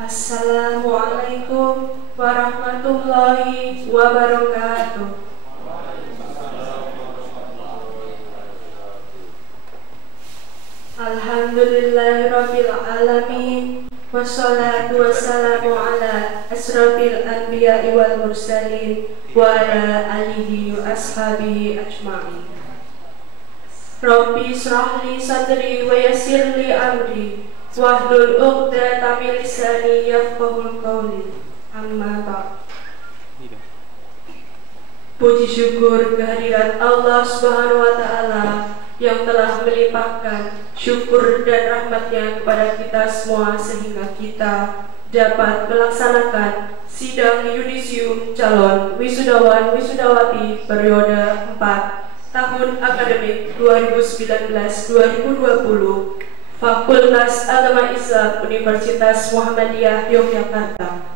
Assalamualaikum warahmatullahi wabarakatuh. Alhamdulillahirabbil alamin. Wassalatu wassalamu ala asrafil anbiya'i wal mursalin wa ala alihi wa ashabihi ajma'in. Rabbi shrah li sadri wa yassir li amri wahlul 'uqdatam min lisani yafqahul qawli. Amma ba'd. Puji syukur kehadirat Allah Subhanahu wa taala yang telah melimpahkan syukur dan rahmatnya kepada kita semua sehingga kita dapat melaksanakan sidang yudisium calon wisudawan wisudawati periode 4 tahun akademik 2019-2020 Fakultas Agama Islam Universitas Muhammadiyah Yogyakarta.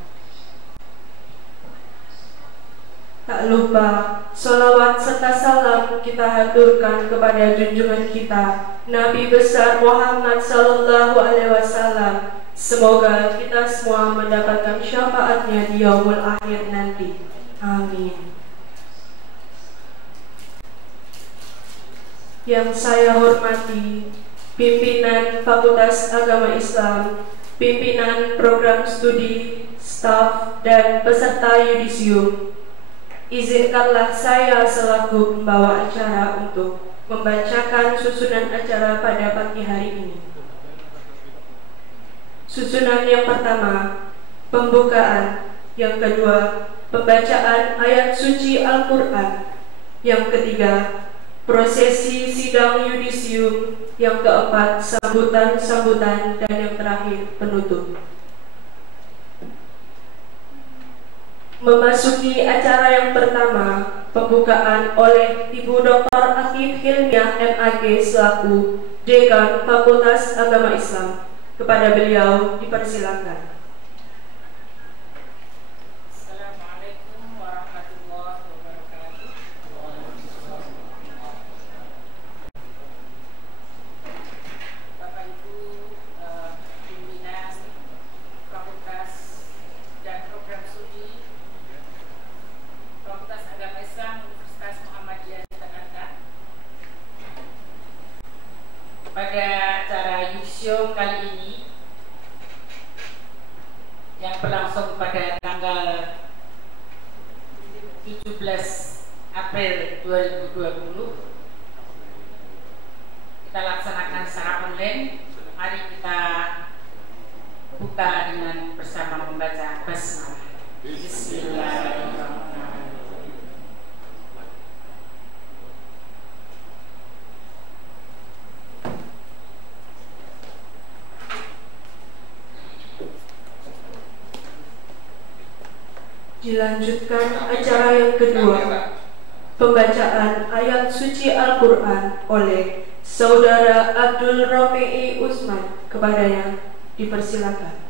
Tak lupa, sholawat serta salam kita haturkan kepada junjungan kita Nabi besar Muhammad Sallallahu Alaihi Wasallam. Semoga kita semua mendapatkan syafaatnya di yaumul akhir nanti. Amin. Yang saya hormati pimpinan Fakultas Agama Islam, pimpinan program studi, staf, dan peserta yudisium. Izinkanlah saya selaku pembawa acara untuk membacakan susunan acara pada pagi hari ini. Susunan yang pertama, pembukaan. Yang kedua, pembacaan ayat suci Al-Quran. Yang ketiga, prosesi sidang yudisium. Yang keempat, sambutan-sambutan. Dan yang terakhir, penutup. Memasuki acara yang pertama, pembukaan oleh Ibu Dr. Akif Hilmiah MAG selaku Dekan Fakultas Agama Islam. Kepada beliau dipersilakan. Assalamualaikum warahmatullahi wabarakatuh. Bapak Ibu pimpinan Fakultas dan Program Studi Fakultas Agama Islam Universitas Muhammadiyah Jakarta. Pada acara yudisium kali ini yang berlangsung pada tanggal 17 April 2020 kita laksanakan secara online. Mari kita buka dengan bersama membaca basmalah. Bismillahirrahmanirrahim. Dilanjutkan acara yang kedua, pembacaan ayat suci Al-Quran oleh Saudara Abdul Rafi'i Usman. Kepadanya dipersilakan.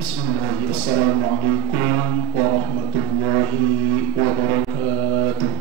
Bismillahirrahmanirrahim. Assalamualaikum warahmatullahi wabarakatuh.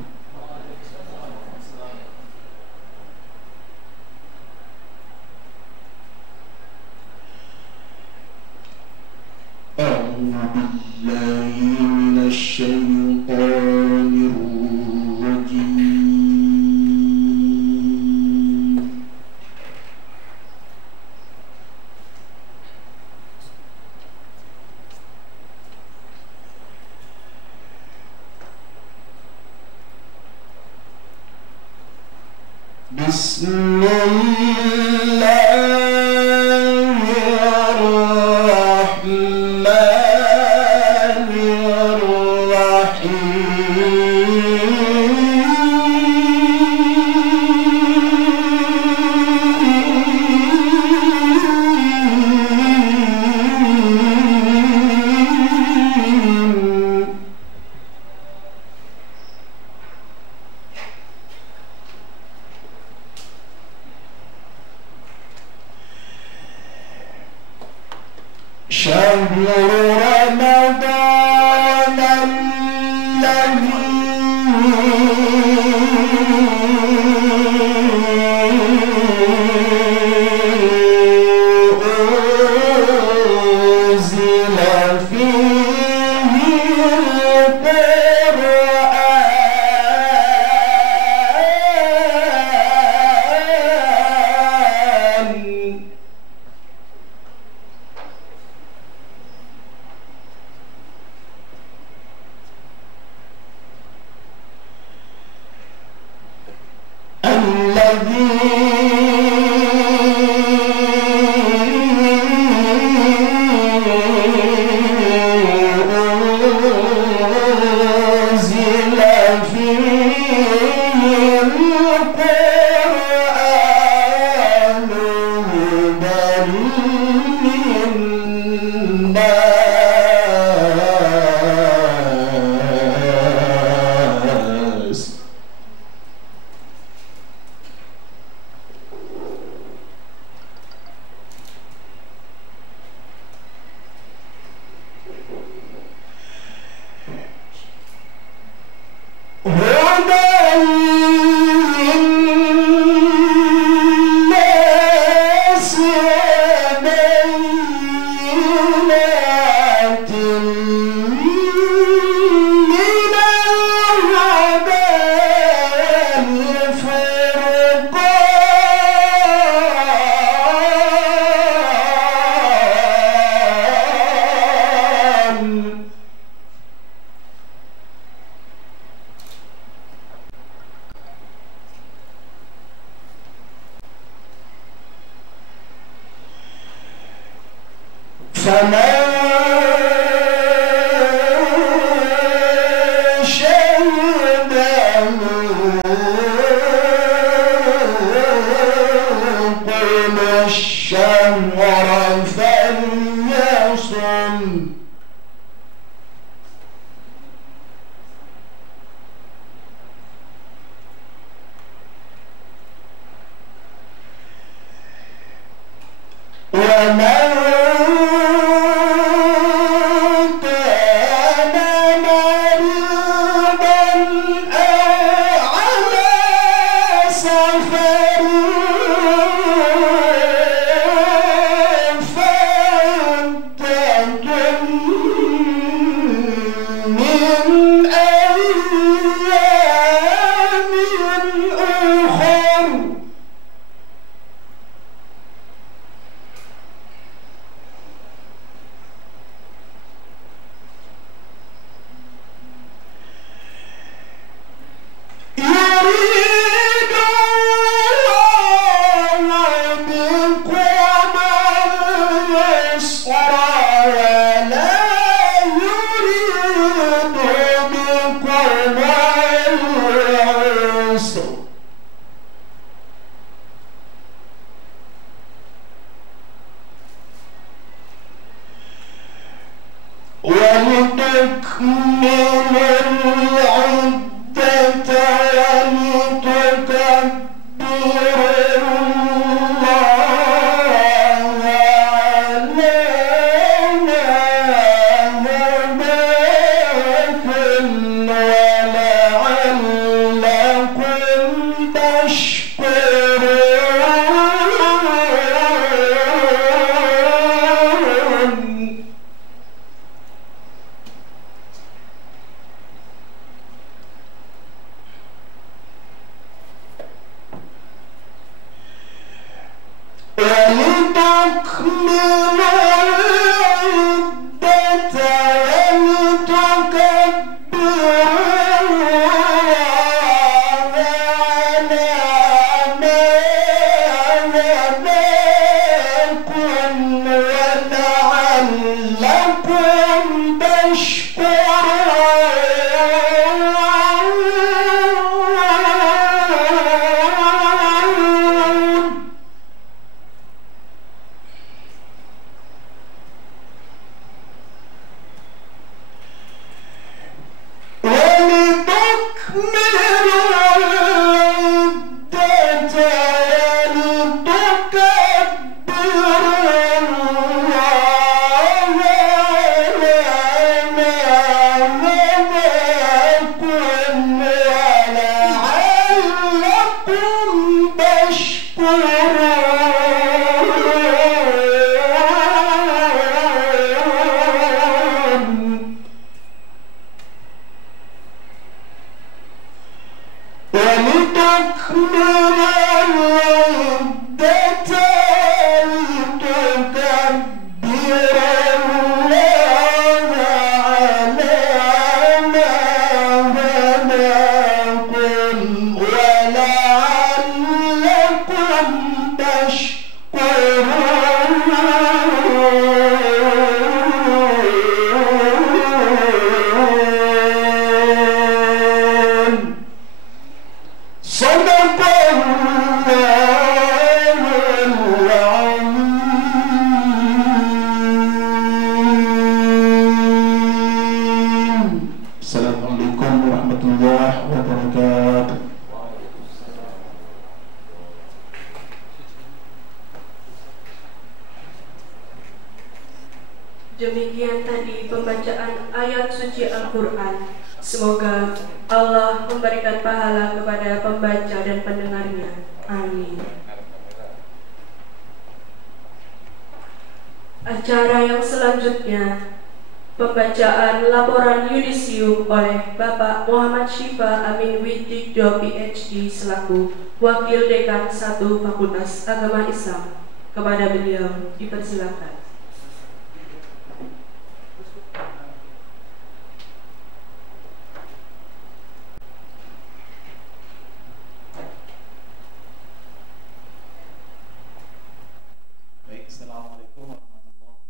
ولعلكم Assalamualaikum warahmatullahi wabarakatuh. Demikian tadi pembacaan ayat suci Al-Quran. Semoga Allah memberikan pahala kepada pembaca dan pendengarnya. Amin. Acara yang selanjutnya, pembacaan laporan yudisium oleh Bapak Muhammad Syifa Amin Widikdo PhD selaku Wakil Dekan 1 Fakultas Agama Islam. Kepada beliau dipersilakan. Assalamualaikum warahmatullahi wabarakatuh.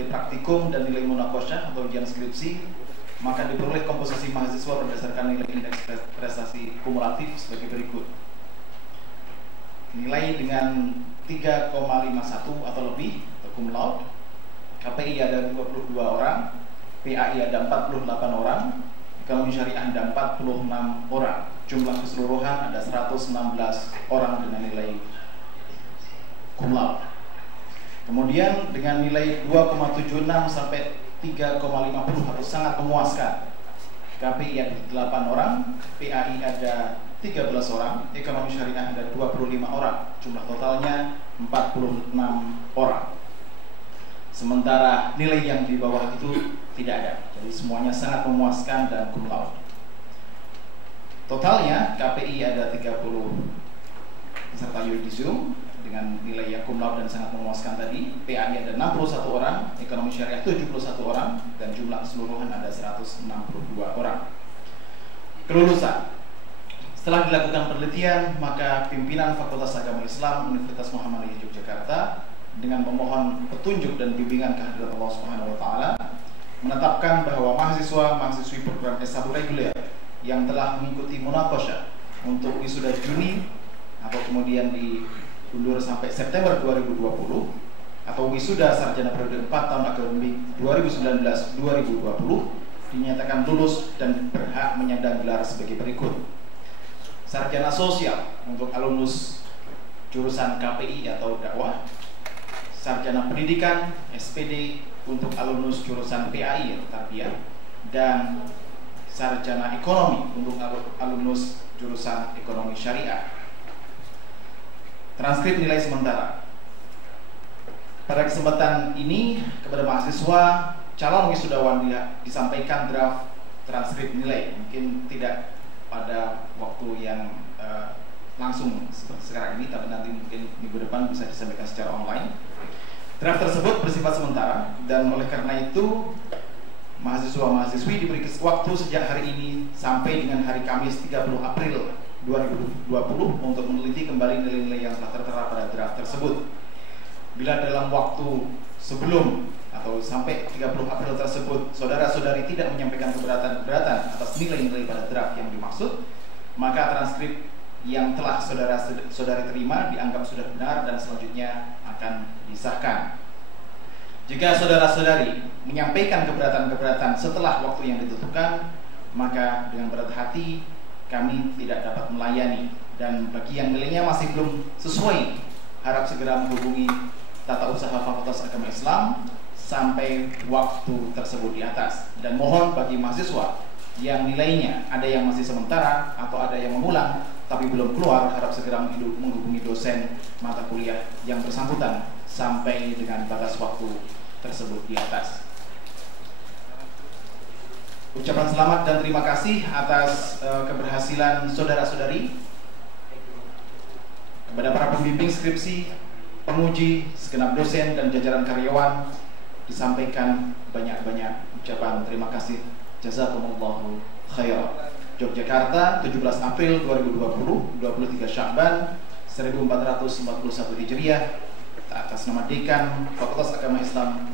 Praktikum dan nilai munaqasyah atau ujian skripsi, maka diperoleh komposisi mahasiswa berdasarkan nilai indeks prestasi kumulatif sebagai berikut. Nilai dengan 3,51 atau lebih atau cum laude, KPI ada 22 orang, PAI ada 48 orang, ekonomi syariah ada 46 orang. Jumlah keseluruhan ada 116 orang dengan nilai cum laude. Kemudian dengan nilai 2,76 sampai 3,50 atau sangat memuaskan, KPI ada 8 orang, PAI ada 13 orang, ekonomi syariah ada 25 orang, jumlah totalnya 46 orang. Sementara nilai yang di bawah itu tidak ada, jadi semuanya sangat memuaskan dan cum laude. Totalnya KPI ada 30 peserta yudisium dengan nilai yang cum laude dan sangat memuaskan tadi. PAI ada 61 orang, ekonomi syariah 71 orang, dan jumlah keseluruhan ada 162 orang. Kelulusan. Setelah dilakukan penelitian, maka pimpinan Fakultas Agama Islam Universitas Muhammadiyah Yogyakarta dengan memohon petunjuk dan bimbingan kehadirat Allah Subhanahu wa taala menetapkan bahwa mahasiswa-mahasiswi program S1 reguler yang telah mengikuti munaqasyah untuk wisuda Juni atau kemudian diundur sampai September 2020 atau wisuda sarjana periode 4 tahun akademik 2019-2020 dinyatakan lulus dan berhak menyandang gelar sebagai berikut. Sarjana sosial untuk alumnus jurusan KPI atau dakwah, sarjana pendidikan SPD untuk alumnus jurusan PAI atau tarbiyah, dan sarjana ekonomi untuk alumnus jurusan ekonomi syariah. Transkrip nilai sementara. Pada kesempatan ini kepada mahasiswa calon wisudawan disampaikan draft transkrip nilai. Mungkin tidak pada waktu yang langsung seperti sekarang ini, tapi nanti mungkin minggu depan bisa disampaikan secara online. Draft tersebut bersifat sementara dan oleh karena itu mahasiswa-mahasiswi diberi waktu sejak hari ini sampai dengan hari Kamis 30 April 2020 untuk meneliti kembali nilai-nilai yang telah tertera pada draft tersebut. Bila dalam waktu sebelum atau sampai 30 April tersebut saudara-saudari tidak menyampaikan keberatan-keberatan atas nilai-nilai pada draft yang dimaksud, maka transkrip yang telah saudara-saudari terima dianggap sudah benar dan selanjutnya akan disahkan. Jika saudara-saudari menyampaikan keberatan-keberatan setelah waktu yang ditentukan, maka dengan berat hati kami tidak dapat melayani, dan bagi yang nilainya masih belum sesuai, harap segera menghubungi Tata Usaha Fakultas Agama Islam sampai waktu tersebut di atas. Dan mohon bagi mahasiswa yang nilainya ada yang masih sementara atau ada yang mengulang tapi belum keluar, harap segera menghubungi dosen mata kuliah yang bersangkutan sampai dengan batas waktu tersebut di atas. Ucapan selamat dan terima kasih atas keberhasilan saudara-saudari. Kepada para pembimbing skripsi, penguji, segenap dosen dan jajaran karyawan disampaikan banyak-banyak ucapan terima kasih. Jazakumullahu khairan. Yogyakarta, 17 April 2020, 23 Sya'ban 1441 Hijriah, atas nama Dekan Fakultas Agama Islam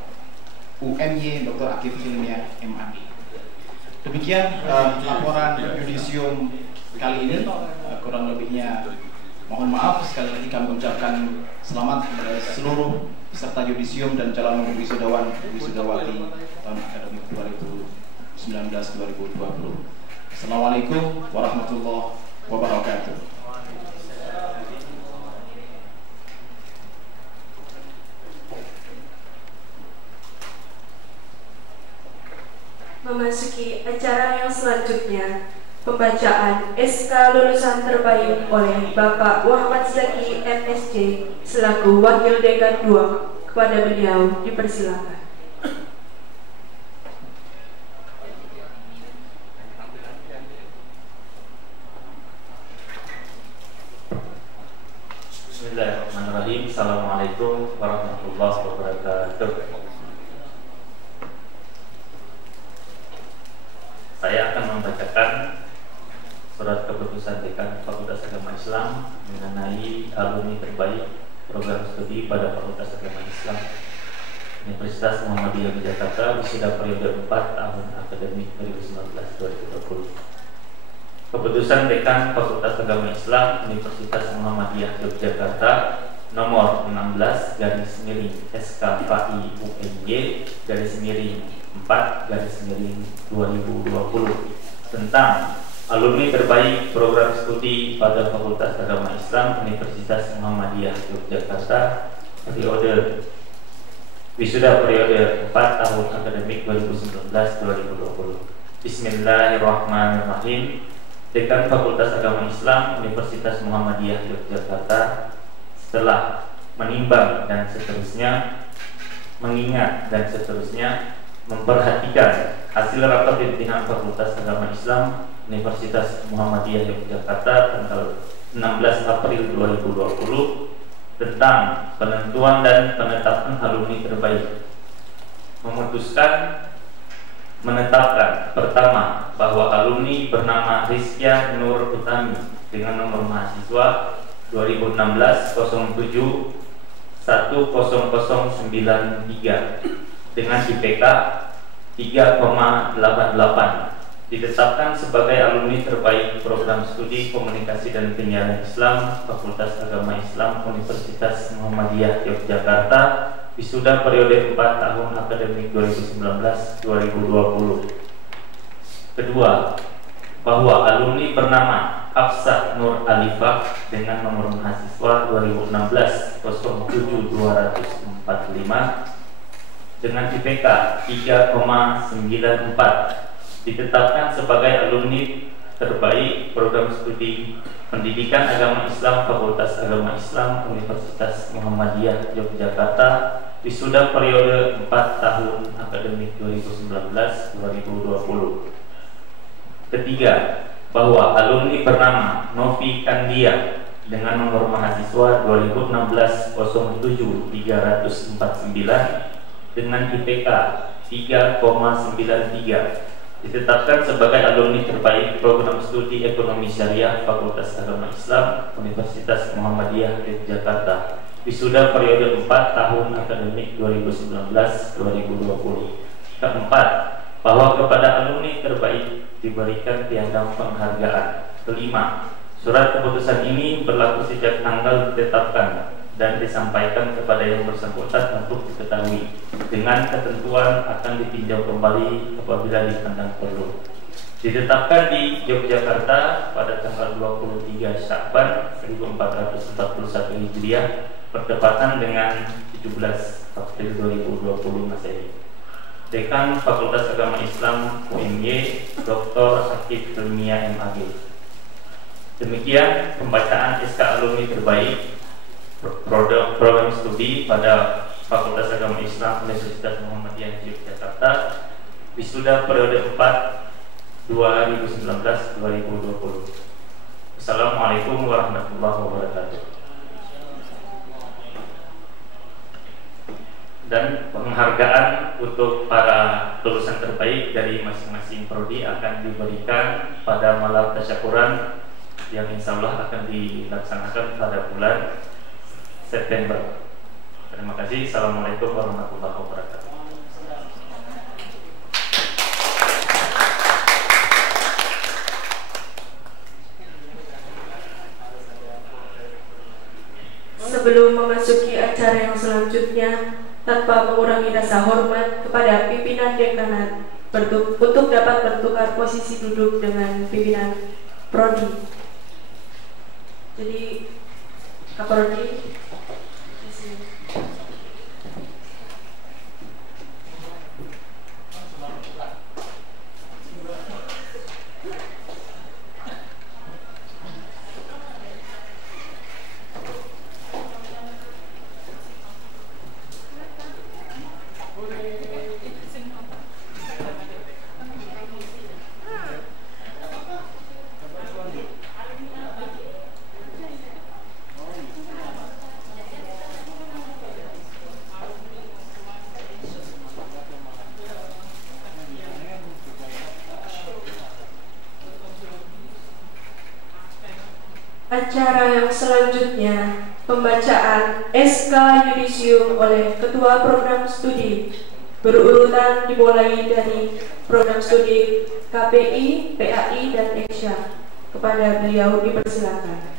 UNY Dr. Akif Ilmiah MAD. Demikian laporan yudisium kali ini. Kurang lebihnya mohon maaf. Sekali lagi kami ucapkan selamat kepada seluruh peserta yudisium dan calon wisudawan wisudawati tahun akademik 2019-2020. Assalamualaikum warahmatullahi wabarakatuh. Memasuki acara yang selanjutnya, pembacaan SK lulusan terbaik oleh Bapak Muhammad Zaki MSc selaku Wakil Dekan 2. Kepada beliau dipersilakan. Bismillahirrahmanirrahim. Assalamualaikum warahmatullahi wabarakatuh. Saya akan membacakan surat keputusan Dekan Fakultas Agama Islam mengenai alumni terbaik program studi pada Fakultas Agama Islam Universitas Muhammadiyah Jakarta wisuda periode 4 tahun akademik 2019-2020. Keputusan Dekan Fakultas Agama Islam Universitas Muhammadiyah Yogyakarta nomor 16/SKPI-UNY-4/2020 tentang alumni terbaik program studi pada Fakultas Agama Islam Universitas Muhammadiyah Yogyakarta periode wisuda periode 4 tahun akademik 2019-2020. Bismillahirrahmanirrahim. Dekan Fakultas Agama Islam Universitas Muhammadiyah Yogyakarta setelah menimbang dan seterusnya, mengingat dan seterusnya, memperhatikan hasil rapat pimpinan Fakultas Agama Islam Universitas Muhammadiyah Yogyakarta tanggal 16 April 2020 tentang penentuan dan penetapan alumni terbaik, memutuskan menetapkan pertama bahwa alumni bernama Rizkia Nur Utami dengan nomor mahasiswa 2016-07-10093 dengan IPK 3,88 ditetapkan sebagai alumni terbaik program studi komunikasi dan penyiaran Islam Fakultas Agama Islam Universitas Muhammadiyah Yogyakarta wisuda periode 4 tahun akademik 2019-2020. Kedua, bahwa alumni bernama Hafsah Nur Alifah dengan nomor mahasiswa 2016-07-245 dengan IPK 3,94 ditetapkan sebagai alumni terbaik program studi Pendidikan Agama Islam Fakultas Agama Islam Universitas Muhammadiyah Yogyakarta wisuda periode 4 tahun akademik 2019-2020. Ketiga, bahwa alumni bernama Novi Kandia dengan nomor mahasiswa 2016-07-349 dengan IPK 3,93 ditetapkan sebagai alumni terbaik program studi ekonomi syariah Fakultas Agama Islam Universitas Muhammadiyah Yogyakarta, wisuda periode 4 tahun akademik 2019-2020. Keempat, bahwa kepada alumni terbaik diberikan piagam penghargaan. Kelima, surat keputusan ini berlaku sejak tanggal ditetapkan dan disampaikan kepada yang bersangkutan untuk diketahui, dengan ketentuan akan ditinjau kembali apabila dipandang perlu. Ditetapkan di Yogyakarta pada tanggal 23 Sya'ban 1441 Hijriah bertepatan dengan 17 April 2020 Masehi. Dekan Fakultas Agama Islam UMY Dr. Akif Ilmiah MAG. Demikian pembacaan SK alumni terbaik program studi pada Fakultas Agama Islam Universitas Muhammadiyah Yogyakarta, wisuda periode 4 2019-2020. Assalamualaikum warahmatullahi wabarakatuh. Dan penghargaan untuk para lulusan terbaik dari masing-masing prodi akan diberikan pada malam tasyakuran yang insya Allah akan dilaksanakan pada bulan September. Terima kasih. Assalamualaikum warahmatullahi wabarakatuh. Sebelum memasuki acara yang selanjutnya, tanpa mengurangi rasa hormat kepada pimpinan dekanat untuk dapat bertukar posisi duduk dengan pimpinan prodi. Jadi, Kaprodi. Acara yang selanjutnya, pembacaan SK Yudisium oleh Ketua Program Studi, berurutan dimulai dari Program Studi KPI, PAI, dan EKSYA. Kepada beliau dipersilakan.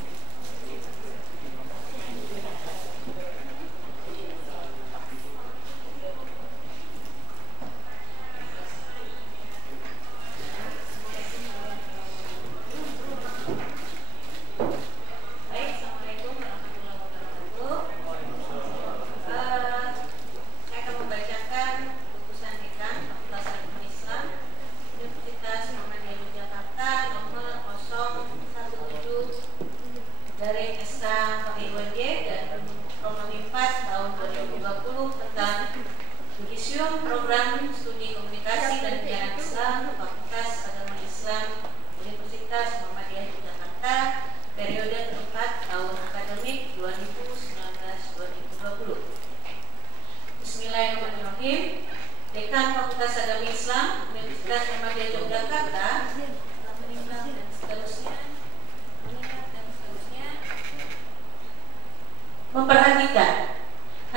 Memperhatikan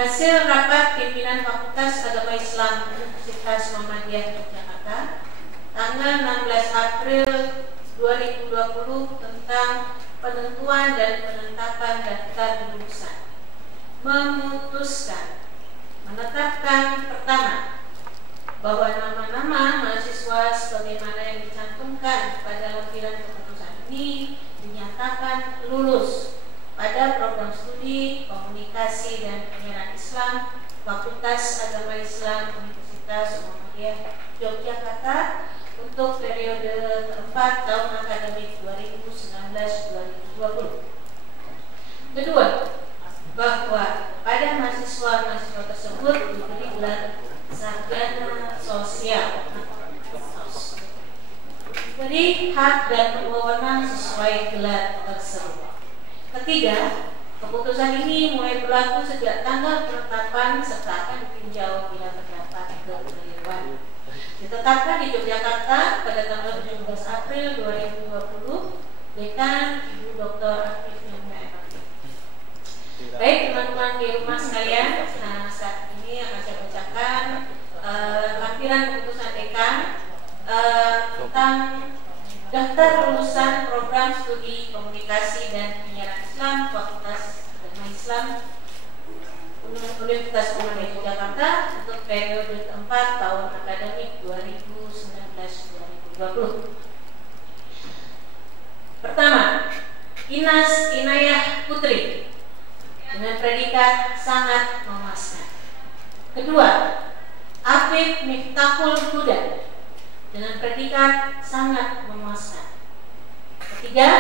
hasil rapat pimpinan Fakultas Agama Islam Universitas Muhammadiyah Yogyakarta tanggal 16 April 2020 tentang penentuan dan penetapan daftar lulusan, memutuskan menetapkan pertama, bahwa nama-nama mahasiswa sebagaimana yang dicantumkan pada lampiran keputusan ini dinyatakan lulus pada program studi Komunikasi dan Penyiaran Islam Fakultas Agama Islam Universitas Muhammadiyah Yogyakarta untuk periode keempat tahun akademik 2019-2020. Kedua, bahwa pada mahasiswa-mahasiswa tersebut diberi gelar sarjana sosial, diberi hak dan wewenang sesuai gelar tersebut. Ketiga, keputusan ini mulai berlaku sejak tanggal penetapan serta akan ditinjau bila terdapat kekeliruan. Ditetapkan di Yogyakarta pada tanggal 17 April 2020, Dekan Ibu Dr. Aktif Yahya. Baik teman-teman di rumah sekalian, nah saat ini akan saya bacakan lampiran keputusan Dekan tentang daftar lulusan program studi komunikasi dan penyiaran Islam Fakultas Agama Islam Universitas Muhammadiyah Yogyakarta untuk periode keempat tahun akademik 2019-2020. Pertama, Inas Inayah Putri dengan predikat sangat memuaskan. Kedua, Afif Miftahul Huda dengan predikat sangat memuaskan. Ketiga,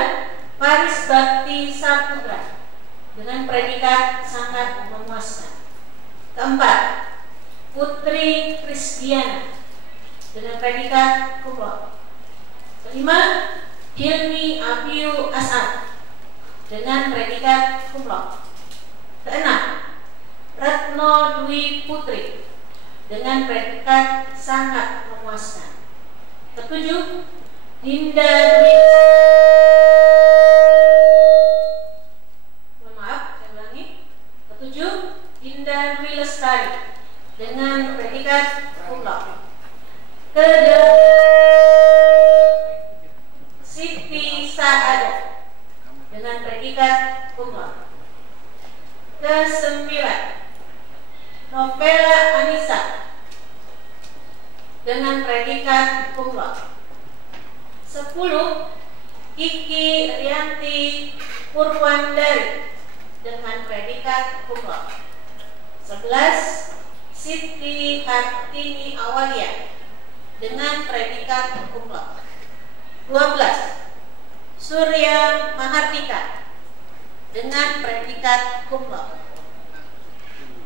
Faris Bakti Saputra dengan predikat sangat memuaskan. Keempat, Putri Krisdiana dengan predikat cum laude. Kelima, Hilmi Abiu Asad dengan predikat cum laude. Keenam, Retno Dwi Putri dengan predikat sangat memuaskan. Ketujuh, Dinda Dwi Ketujuh, Dinda Dwi Lestari dengan predikat cum laude. Siti Saada dengan predikat cum laude. Kesembilan, Novela Anissa dengan predikat cum laude. 10, Kiki Rianti Purwandari dengan predikat cum laude. 11, Siti Hartini Awalia dengan predikat cum laude. 12, Surya Mahardika dengan predikat cum laude.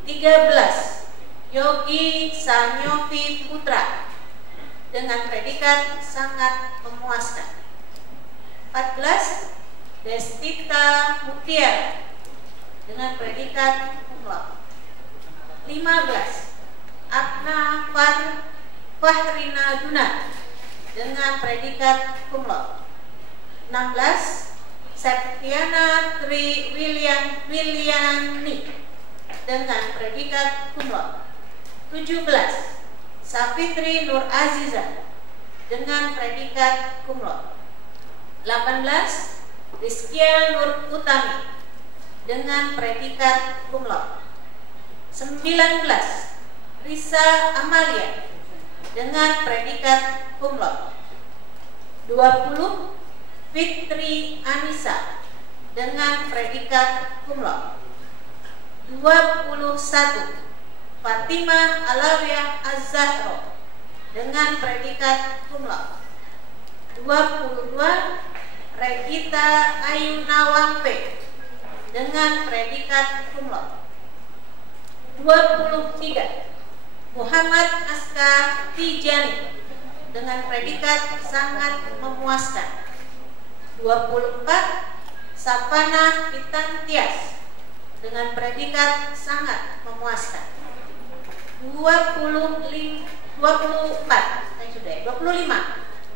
13, Yogi Sanyovi Putra dengan predikat sangat memuaskan. 14, Destita Mutiara dengan predikat cum laude. 15, Akna Fahrina Duna dengan predikat cum laude. 16, Septiana Tri Wiliani dengan predikat cum laude. 17, Safitri Nur Aziza dengan predikat cum laude. 18, Rizkia Nur Utami dengan predikat cum laude. 19, Risa Amalia dengan predikat cum laude. 20, Fitri Anissa dengan predikat cum laude. 21, Fatimah Alawiyah Az-Zahra dengan predikat cum laude. 22, Regita Ayu Nawampe dengan predikat cum laude. 23, Muhammad Askar Tijani dengan predikat sangat memuaskan. 24, Sapana Pitantias dengan predikat sangat memuaskan. 25,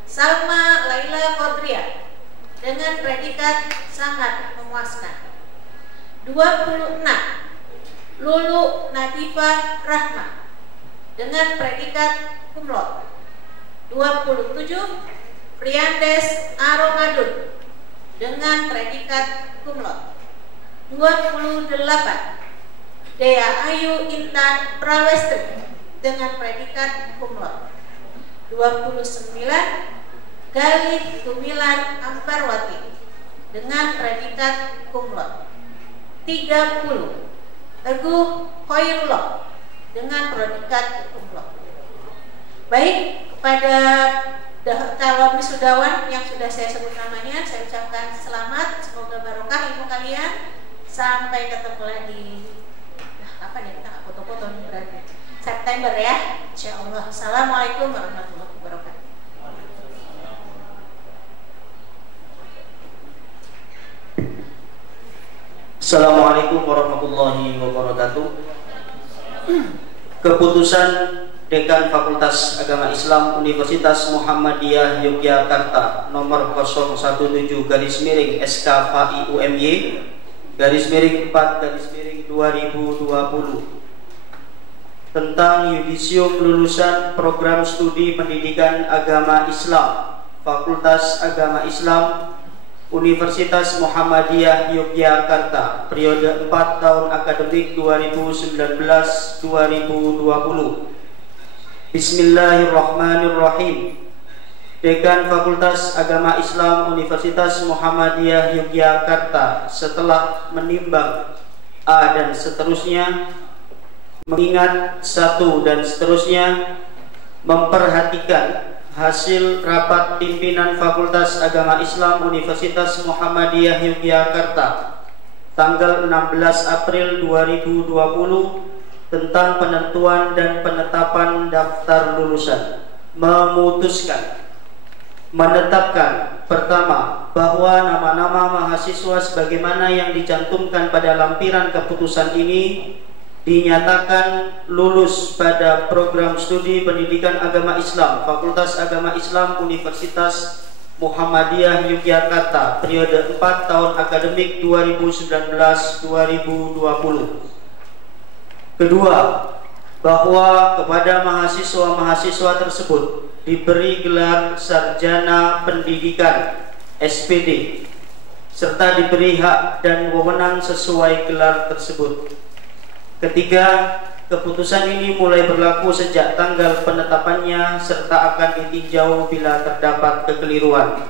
Salma Laila Kodria dengan predikat sangat memuaskan. 26, Lulu Nadifah Rahma dengan predikat cum laude. 27, Priandes Aromadun dengan predikat cum laude. 28, Dea Ayu Intan Prawestri dengan predikat cum laude. 29, Galih Gumilan Amparwati dengan predikat cum laude. 30, Teguh Khairullah dengan predikat cum laude. Baik, kepada calon wisudawan yang sudah saya sebut namanya, saya ucapkan selamat, semoga barokah ilmu kalian. Sampai ketemu lagi. Apa nih, kita nggak foto-foto nih berarti September ya, insyaallah. Assalamualaikum warahmatullahi wabarakatuh. Assalamualaikum warahmatullahi wabarakatuh. Keputusan Dekan Fakultas Agama Islam Universitas Muhammadiyah Yogyakarta nomor 017/UMY/FKFI/UMY/4/2020 tentang yudisium lulusan program studi pendidikan agama Islam Fakultas Agama Islam Universitas Muhammadiyah Yogyakarta periode 4 tahun akademik 2019-2020. Bismillahirrahmanirrahim. Dekan Fakultas Agama Islam Universitas Muhammadiyah Yogyakarta setelah menimbang A dan seterusnya, mengingat satu dan seterusnya, memperhatikan hasil rapat pimpinan Fakultas Agama Islam Universitas Muhammadiyah Yogyakarta tanggal 16 April 2020 tentang penentuan dan penetapan daftar lulusan, memutuskan menetapkan pertama, bahwa nama-nama mahasiswa sebagaimana yang dicantumkan pada lampiran keputusan ini dinyatakan lulus pada program studi pendidikan agama Islam Fakultas Agama Islam Universitas Muhammadiyah Yogyakarta periode 4 tahun akademik 2019-2020. Kedua, bahwa kepada mahasiswa-mahasiswa tersebut diberi gelar sarjana pendidikan SPD serta diberi hak dan wewenang sesuai gelar tersebut. Ketiga, keputusan ini mulai berlaku sejak tanggal penetapannya serta akan ditinjau bila terdapat kekeliruan.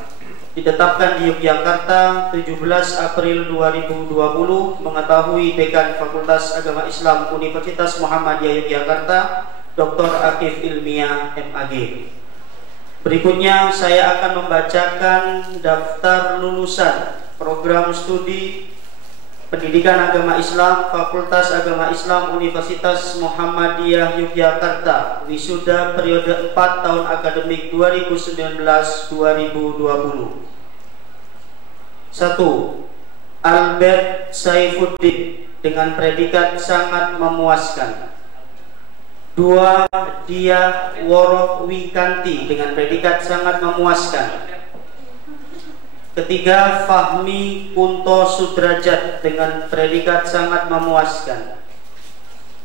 Ditetapkan di Yogyakarta 17 April 2020, mengetahui Dekan Fakultas Agama Islam Universitas Muhammadiyah Yogyakarta Dr. Akif Ilmiah MAG. Berikutnya saya akan membacakan daftar lulusan program studi Pendidikan Agama Islam Fakultas Agama Islam Universitas Muhammadiyah Yogyakarta wisuda periode 4 tahun akademik 2019-2020. 1. Albert Saifuddin dengan predikat sangat memuaskan. 2. Dia Worowikanti dengan predikat sangat memuaskan. Ketiga, Fahmi Kunto Sudrajat dengan predikat sangat memuaskan.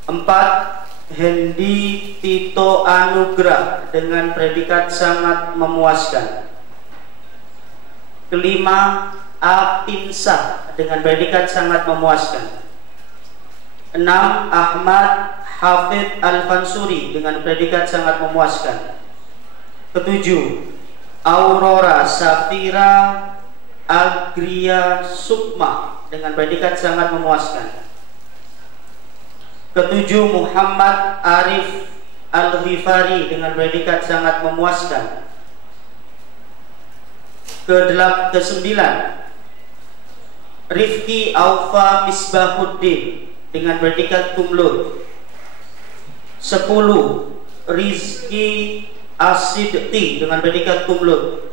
4. Hendi Tito Anugrah dengan predikat sangat memuaskan. Kelima, Apinsah dengan predikat sangat memuaskan. 6. Ahmad Hafid Al-Fansuri dengan predikat sangat memuaskan. Ketujuh, Aurora Safira Agria Sukma dengan predikat sangat memuaskan. Ketujuh, Muhammad Arif Al-Ghifari dengan predikat sangat memuaskan. Kesembilan, Rifki Aufa Misbahuddin dengan predikat cum laude. 10. Rizki Asidti dengan predikat cum laude.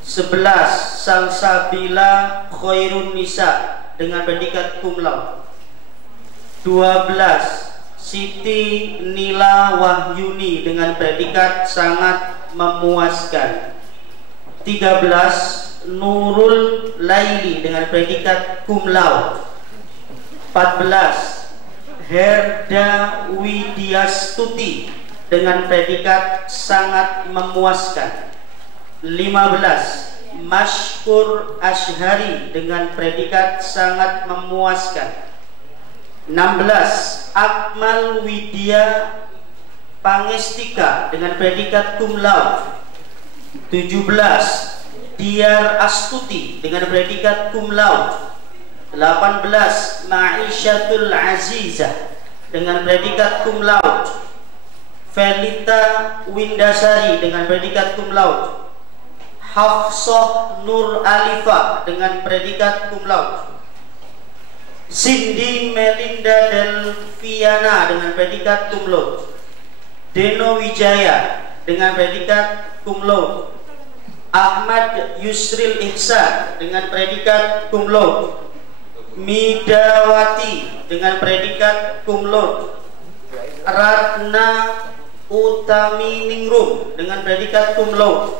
11. Salsabila Khairun Nisa dengan predikat cum laude. 12. Siti Nila Wahyuni dengan predikat sangat memuaskan. 13. Nurul Laili dengan predikat cum laude. 14. Herda Widyastuti dengan predikat sangat memuaskan. 15. Mashkur Ashhari dengan predikat sangat memuaskan. 16. Akmal Widya Pangestika dengan predikat cum laude. 17. Diar Astuti dengan predikat cum laude. 18. Ma'isyatul Azizah dengan predikat cum laude. Felita Windasari dengan predikat cum laude. Hafsah Nur Alifa dengan predikat cum laude. Cindy Melinda Delviana dengan predikat cum laude. Deno Wijaya dengan predikat cum laude. Ahmad Yusril Ihsan dengan predikat cum laude. Midawati dengan predikat cum laude. Ratna Utaminingrum dengan predikat cum laude.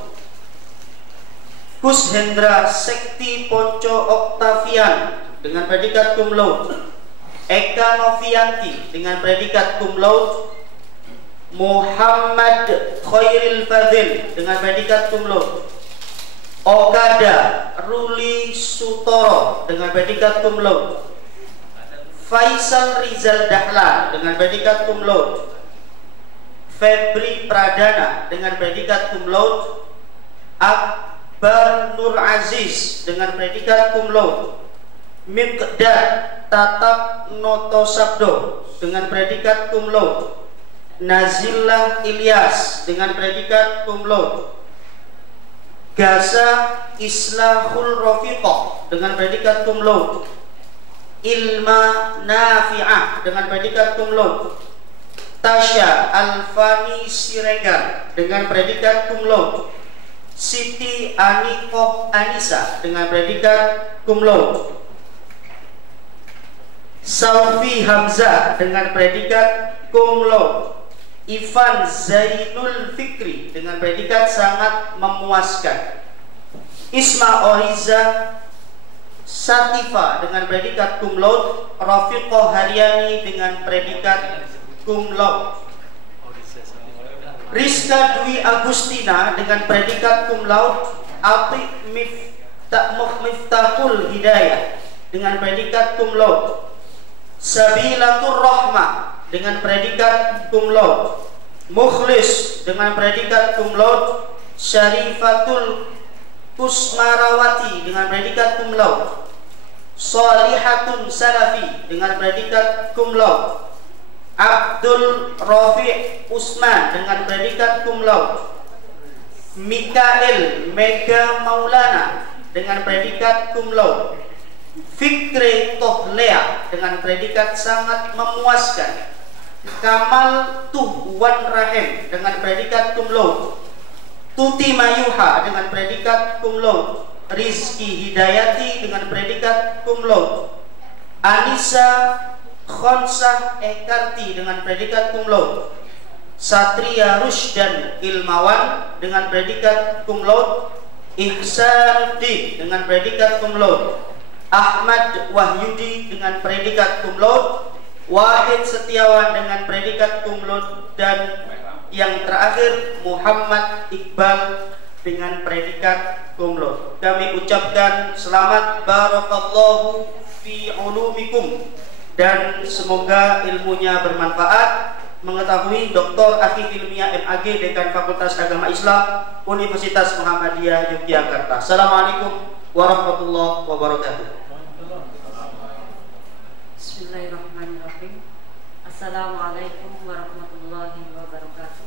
Kushendra Sekti Ponco Octavian dengan predikat cum laude. Eka Novianti dengan predikat cum laude. Muhammad Khairil Fadil dengan predikat cum laude. Okada Ruli Sutoro dengan predikat cum laude. Faisal Rizal Dahlan dengan predikat cum laude. Febri Pradana dengan predikat cum laude. Akbar Nur Aziz dengan predikat cum laude. Miqdad Tatak Noto Sabdo dengan predikat cum laude. Nazillah Ilyas dengan predikat cum laude. Gaza Islahul Rafiqah dengan predikat cum laude. Ilma Nafi'ah dengan predikat cum laude. Tasya Alfani Siregar dengan predikat cum laude. Siti Anikoh Anisa dengan predikat cum laude. Saufi Hamzah dengan predikat cum laude. Ivan Zainul Fikri dengan predikat sangat memuaskan. Isma Oriza Satifa dengan predikat cum laude. Rafiqah Haryani dengan predikat cum laude. Rizka Dwi Agustina dengan predikat cum laude. Atik Miftahul Hidayah dengan predikat cum laude. Sabilatur Rahmah dengan predikat cum laude. Mukhlis dengan predikat cum laude. Syarifatul Kusmarawati dengan predikat cum laude. Shalihatun Salafi dengan predikat cum laude. Abdul Rafi' Usman dengan predikat cum laude. Mikael Mega Maulana dengan predikat cum laude. Fikri Tohlea dengan predikat sangat memuaskan. Kamal Tuhwan Rahim dengan predikat cum laude. Tuti Mayuha dengan predikat cum laude. Rizki Hidayati dengan predikat cum laude. Anissa Khonsah Ekarti dengan predikat cum laude. Satria Rusdan Ilmawan dengan predikat cum laude. Ihsanuddin dengan predikat cum laude. Ahmad Wahyudi dengan predikat cum laude. Wahid Setiawan dengan predikat cum laude. Dan yang terakhir Muhammad Iqbal dengan predikat cum laude. Kami ucapkan selamat barakallahu fi ulumikum, dan semoga ilmunya bermanfaat. Mengetahui Dr. Akif Ilmiah MAG, Dekan Fakultas Agama Islam Universitas Muhammadiyah Yogyakarta. Assalamualaikum warahmatullahi wabarakatuh. Bismillahirrahmanirrahim. Assalamualaikum warahmatullahi wabarakatuh.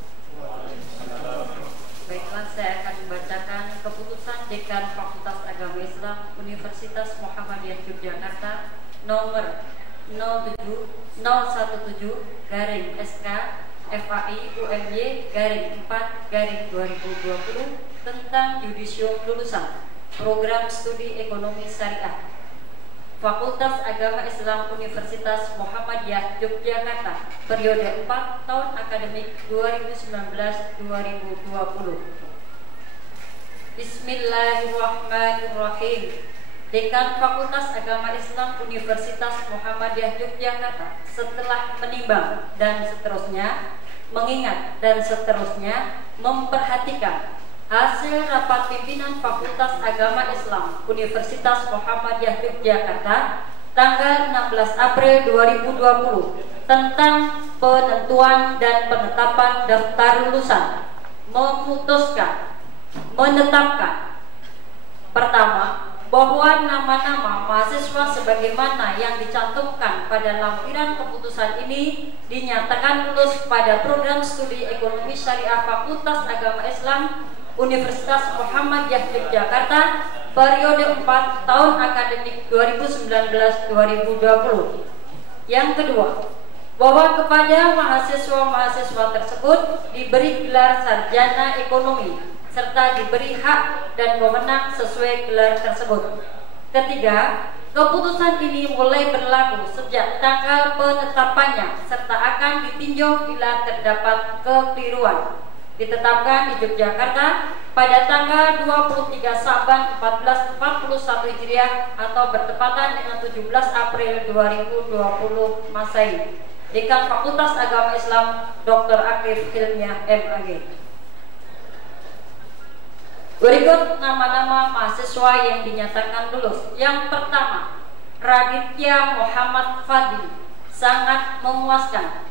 Baiklah, saya akan membacakan keputusan Dekan Fakultas Agama Islam Universitas Muhammadiyah Yogyakarta nomor 017/SK FAI UMY /4/2020 tentang yudisium lulusan Program Studi Ekonomi Syariah Fakultas Agama Islam Universitas Muhammadiyah Yogyakarta periode 4 tahun akademik 2019-2020. Bismillahirrahmanirrahim. Dekan Fakultas Agama Islam Universitas Muhammadiyah Yogyakarta setelah menimbang dan seterusnya, mengingat dan seterusnya, memperhatikan hasil rapat pimpinan Fakultas Agama Islam Universitas Muhammadiyah Yogyakarta tanggal 16 April 2020 tentang penentuan dan penetapan daftar lulusan, memutuskan, menetapkan pertama, bahwa nama-nama mahasiswa sebagaimana yang dicantumkan pada lampiran keputusan ini dinyatakan lulus pada program studi ekonomi syariah Fakultas Agama Islam Universitas Muhammadiyah Yogyakarta periode 4 tahun akademik 2019-2020. Yang kedua, bahwa kepada mahasiswa-mahasiswa tersebut diberi gelar sarjana ekonomi serta diberi hak dan wewenang sesuai gelar tersebut. Ketiga, Keputusan ini mulai berlaku sejak tanggal penetapannya serta akan ditinjau bila terdapat kekeliruan. Ditetapkan di Yogyakarta pada tanggal 23 Saban 1441 Hijriah atau bertepatan dengan 17 April 2020 Masehi. Dekan Fakultas Agama Islam Dr. Akif Hilmiah MAG. Berikut nama-nama mahasiswa yang dinyatakan lulus. Yang pertama, Raditya Muhammad Fadil, sangat memuaskan.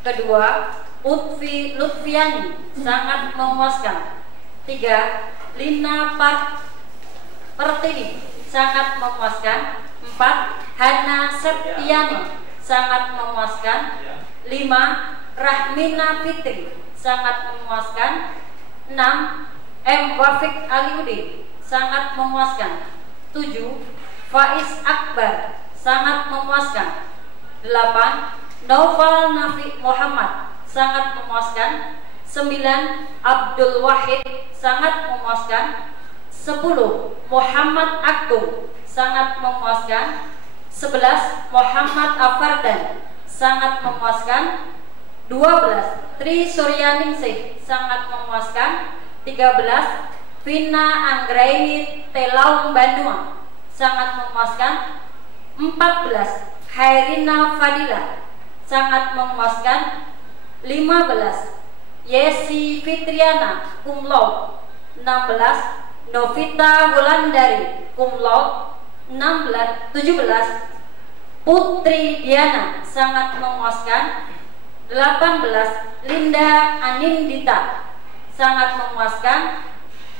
Kedua, Utfi Lutfiani, sangat memuaskan. 3, Lina Pertiwi, sangat memuaskan. 4, Hana Septiani, sangat memuaskan. 5, Rahmina Fitri, sangat memuaskan. 6, M. Wafik Aliuddin, sangat memuaskan. 7, Faiz Akbar, sangat memuaskan. 8, Naufal Nafi Muhammad, sangat memuaskan. 9, Abdul Wahid, sangat memuaskan. 10, Muhammad Agung, sangat memuaskan. 11, Muhammad Afardan, sangat memuaskan. 12, Tri Suryaningsih, sangat memuaskan. 13, Vina Anggraini Telaung Bandung, sangat memuaskan. 14, Hairina Fadila, sangat memuaskan. 15, Yesi Fitriana, cum laude. 16, Novita Wulandari, cum laude. 17, Putri Diana, sangat memuaskan. 18, Linda Anindita, sangat memuaskan.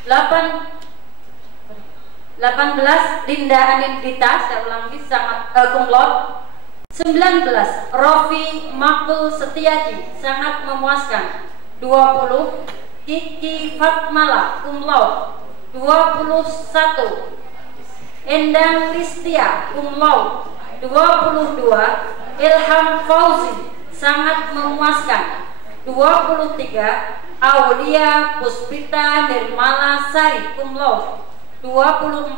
18, Linda Anindita, saya ulang lagi, sangat cum laude. 19, Rofi Makul Setiaji, sangat memuaskan. 20, Kiki Fatmala, cum laude. 21, Endang Listia, cum laude. 22, Ilham Fauzi, sangat memuaskan. 23, Aulia Puspita Nirmala Sari, cum laude. 24,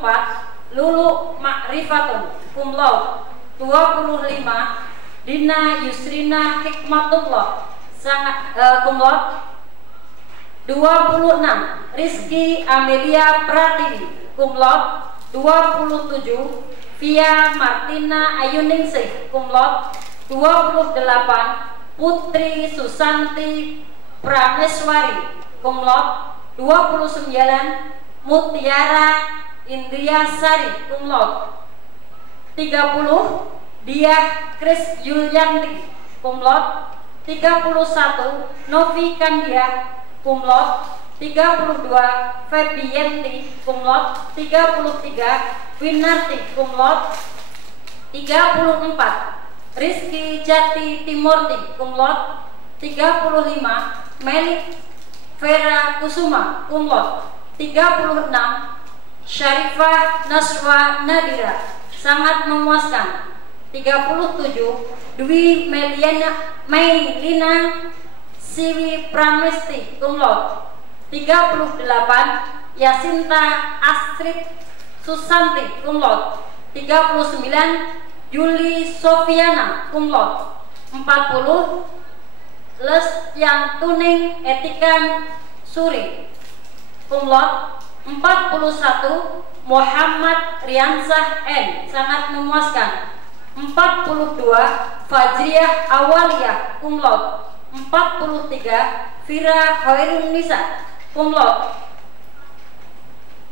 Lulu Ma'rifatun, cum laude. 25, Dina Yusrina Hikmatullah, sangat cum laude. 26, Rizky Amelia Pratiwi, cum laude. 27, Via Martina Ayuningsih, cum laude. 28, Putri Susanti Prameswari, cum laude. 29, Mutiara Indriasari, cum laude. 30, Diah Kris Yulianti, cum laude. 31, Novi Kandia, cum laude. 32, Febienti, cum laude. 33, Winarti, cum laude. 34, Rizky Jati Timurti, cum laude. 35, Melik Vera Kusuma, cum laude. 36, Syarifah Naswa Nadira, sangat memuaskan. 37, Dwi Meilina Siwi Pramesti, cum laude. 38, Yasinta Astrid Susanti, cum laude. 39, Juli Sofiana, cum laude. 40, Lestiantuning Etikan Suri, cum laude. 41, Muhammad Riansah N, sangat memuaskan. 42, Fajriah Awaliyah, cum laude. 43, Fira Khairun Nisa, cum laude.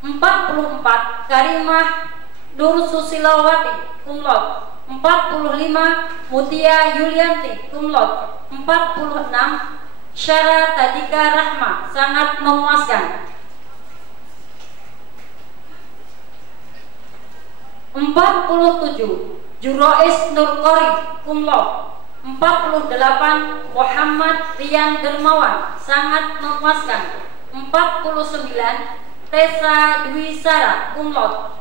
44, Karimah Nur Susilawati, cum laude. 45, Mutia Yulianti, cum laude. 46, Syara Tadika Rahma, sangat memuaskan. 47, Jurois Nurkori, cum laude. 48, Muhammad Rian Dermawan, sangat memuaskan. 49, Tessa Dwi Sara, cum laude.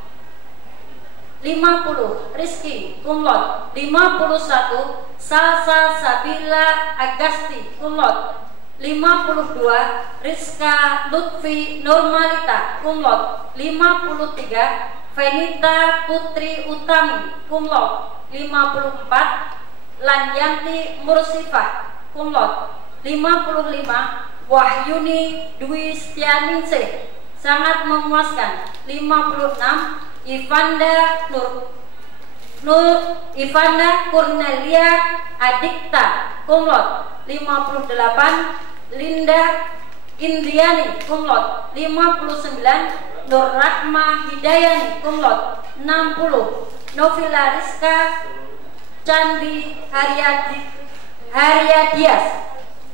50, Rizky, cum laude. 51, Salsa Sabila Agasti, cum laude. 52, Rizka Lutfi Normalita, cum laude. 53, Venita Putri Utami, cum laude 54, Lanyanti Mursifah, cum laude 55, Wahyuni Dwi Setianingsih, sangat memuaskan 56, Ivanda Kurnelia Adikta, cum laude 58, Linda Indriani, cum laude 59, Nur Rahma Hidayani, cum laude 60, Novila Rizka Candi Haryadias,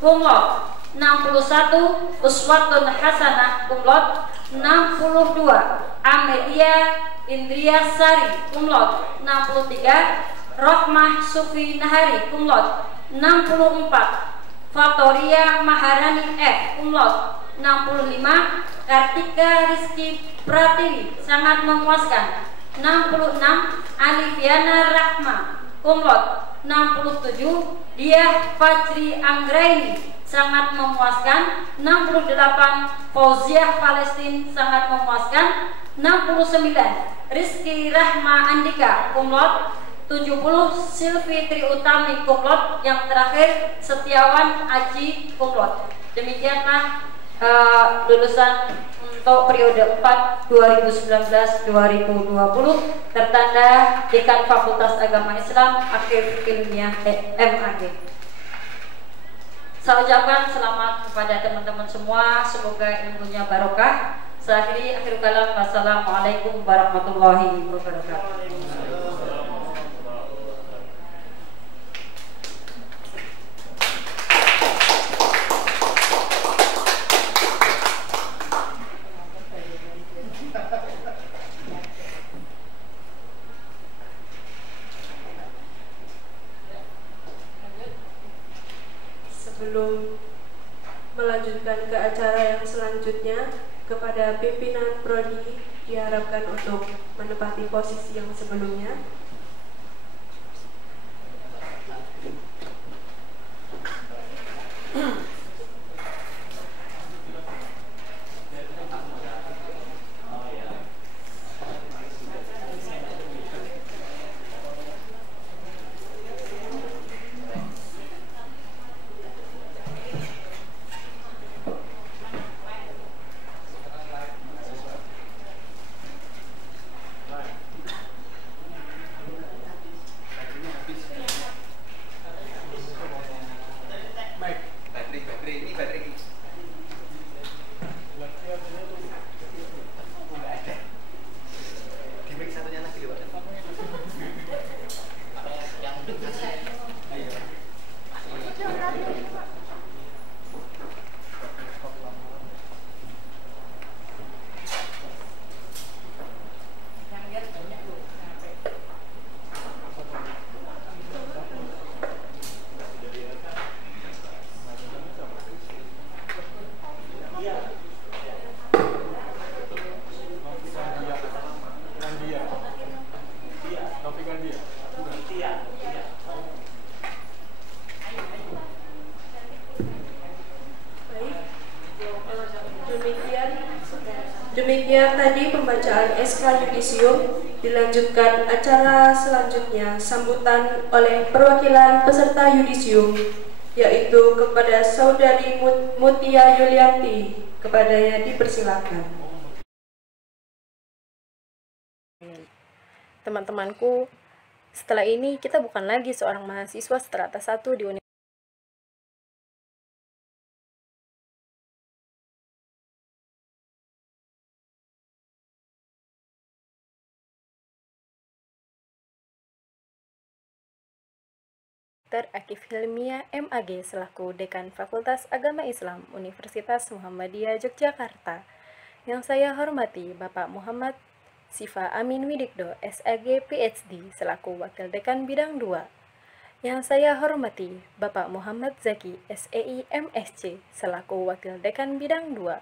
cum laude 61, Uswatun Hasanah, cum laude 62, Amelia Indria Sari, cum laude 63, Rohmah Sufi Nahari, cum laude 64, Fatoria Maharani F, cum laude 65, Kartika Rizky Pratiwi, sangat memuaskan 66, Aliviana Rahma, cum laude 67, Diah Fajri Anggraini, sangat memuaskan 68, Fauziah Palestin, sangat memuaskan 69, Rizky Rahma Andika, cum laude 70, Silvi Tri Utami, cum laude, yang terakhir Setiawan Aji, cum laude. Demikianlah lulusan untuk periode 4 2019-2020 tertanda Dekan Fakultas Agama Islam Akif Ilmiah MAG. Saya ucapkan selamat kepada teman-teman semua, semoga ilmunya barokah. Saya akhiri akhir kalam, wassalamualaikum warahmatullahi wabarakatuh. Sebelum melanjutkan ke acara yang selanjutnya, kepada pimpinan prodi diharapkan untuk menempati posisi yang sebelumnya. Demikian tadi pembacaan SK Yudisium. Dilanjutkan acara selanjutnya, sambutan oleh perwakilan peserta Yudisium, yaitu kepada Saudari Mutia Yulianti. Kepadanya dipersilakan. Teman-temanku, setelah ini kita bukan lagi seorang mahasiswa strata 1 di Universitas Akif Ilmiah MAG selaku Dekan Fakultas Agama Islam Universitas Muhammadiyah Yogyakarta. Yang saya hormati Bapak Muhammad Sifa Amin Widikdo, SAG PhD selaku Wakil Dekan Bidang 2. Yang saya hormati Bapak Muhammad Zaki, SEI MSc selaku Wakil Dekan Bidang 2.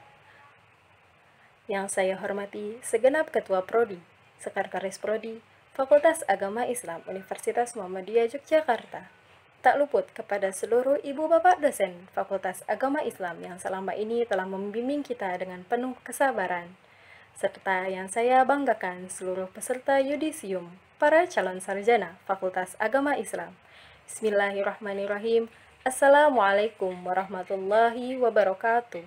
Yang saya hormati segenap Ketua Prodi, Sekretaris Prodi, Fakultas Agama Islam Universitas Muhammadiyah Yogyakarta. Tak luput kepada seluruh ibu bapak dosen Fakultas Agama Islam yang selama ini telah membimbing kita dengan penuh kesabaran. serta yang saya banggakan seluruh peserta yudisium, para calon sarjana Fakultas Agama Islam. Bismillahirrahmanirrahim. Assalamualaikum warahmatullahi wabarakatuh.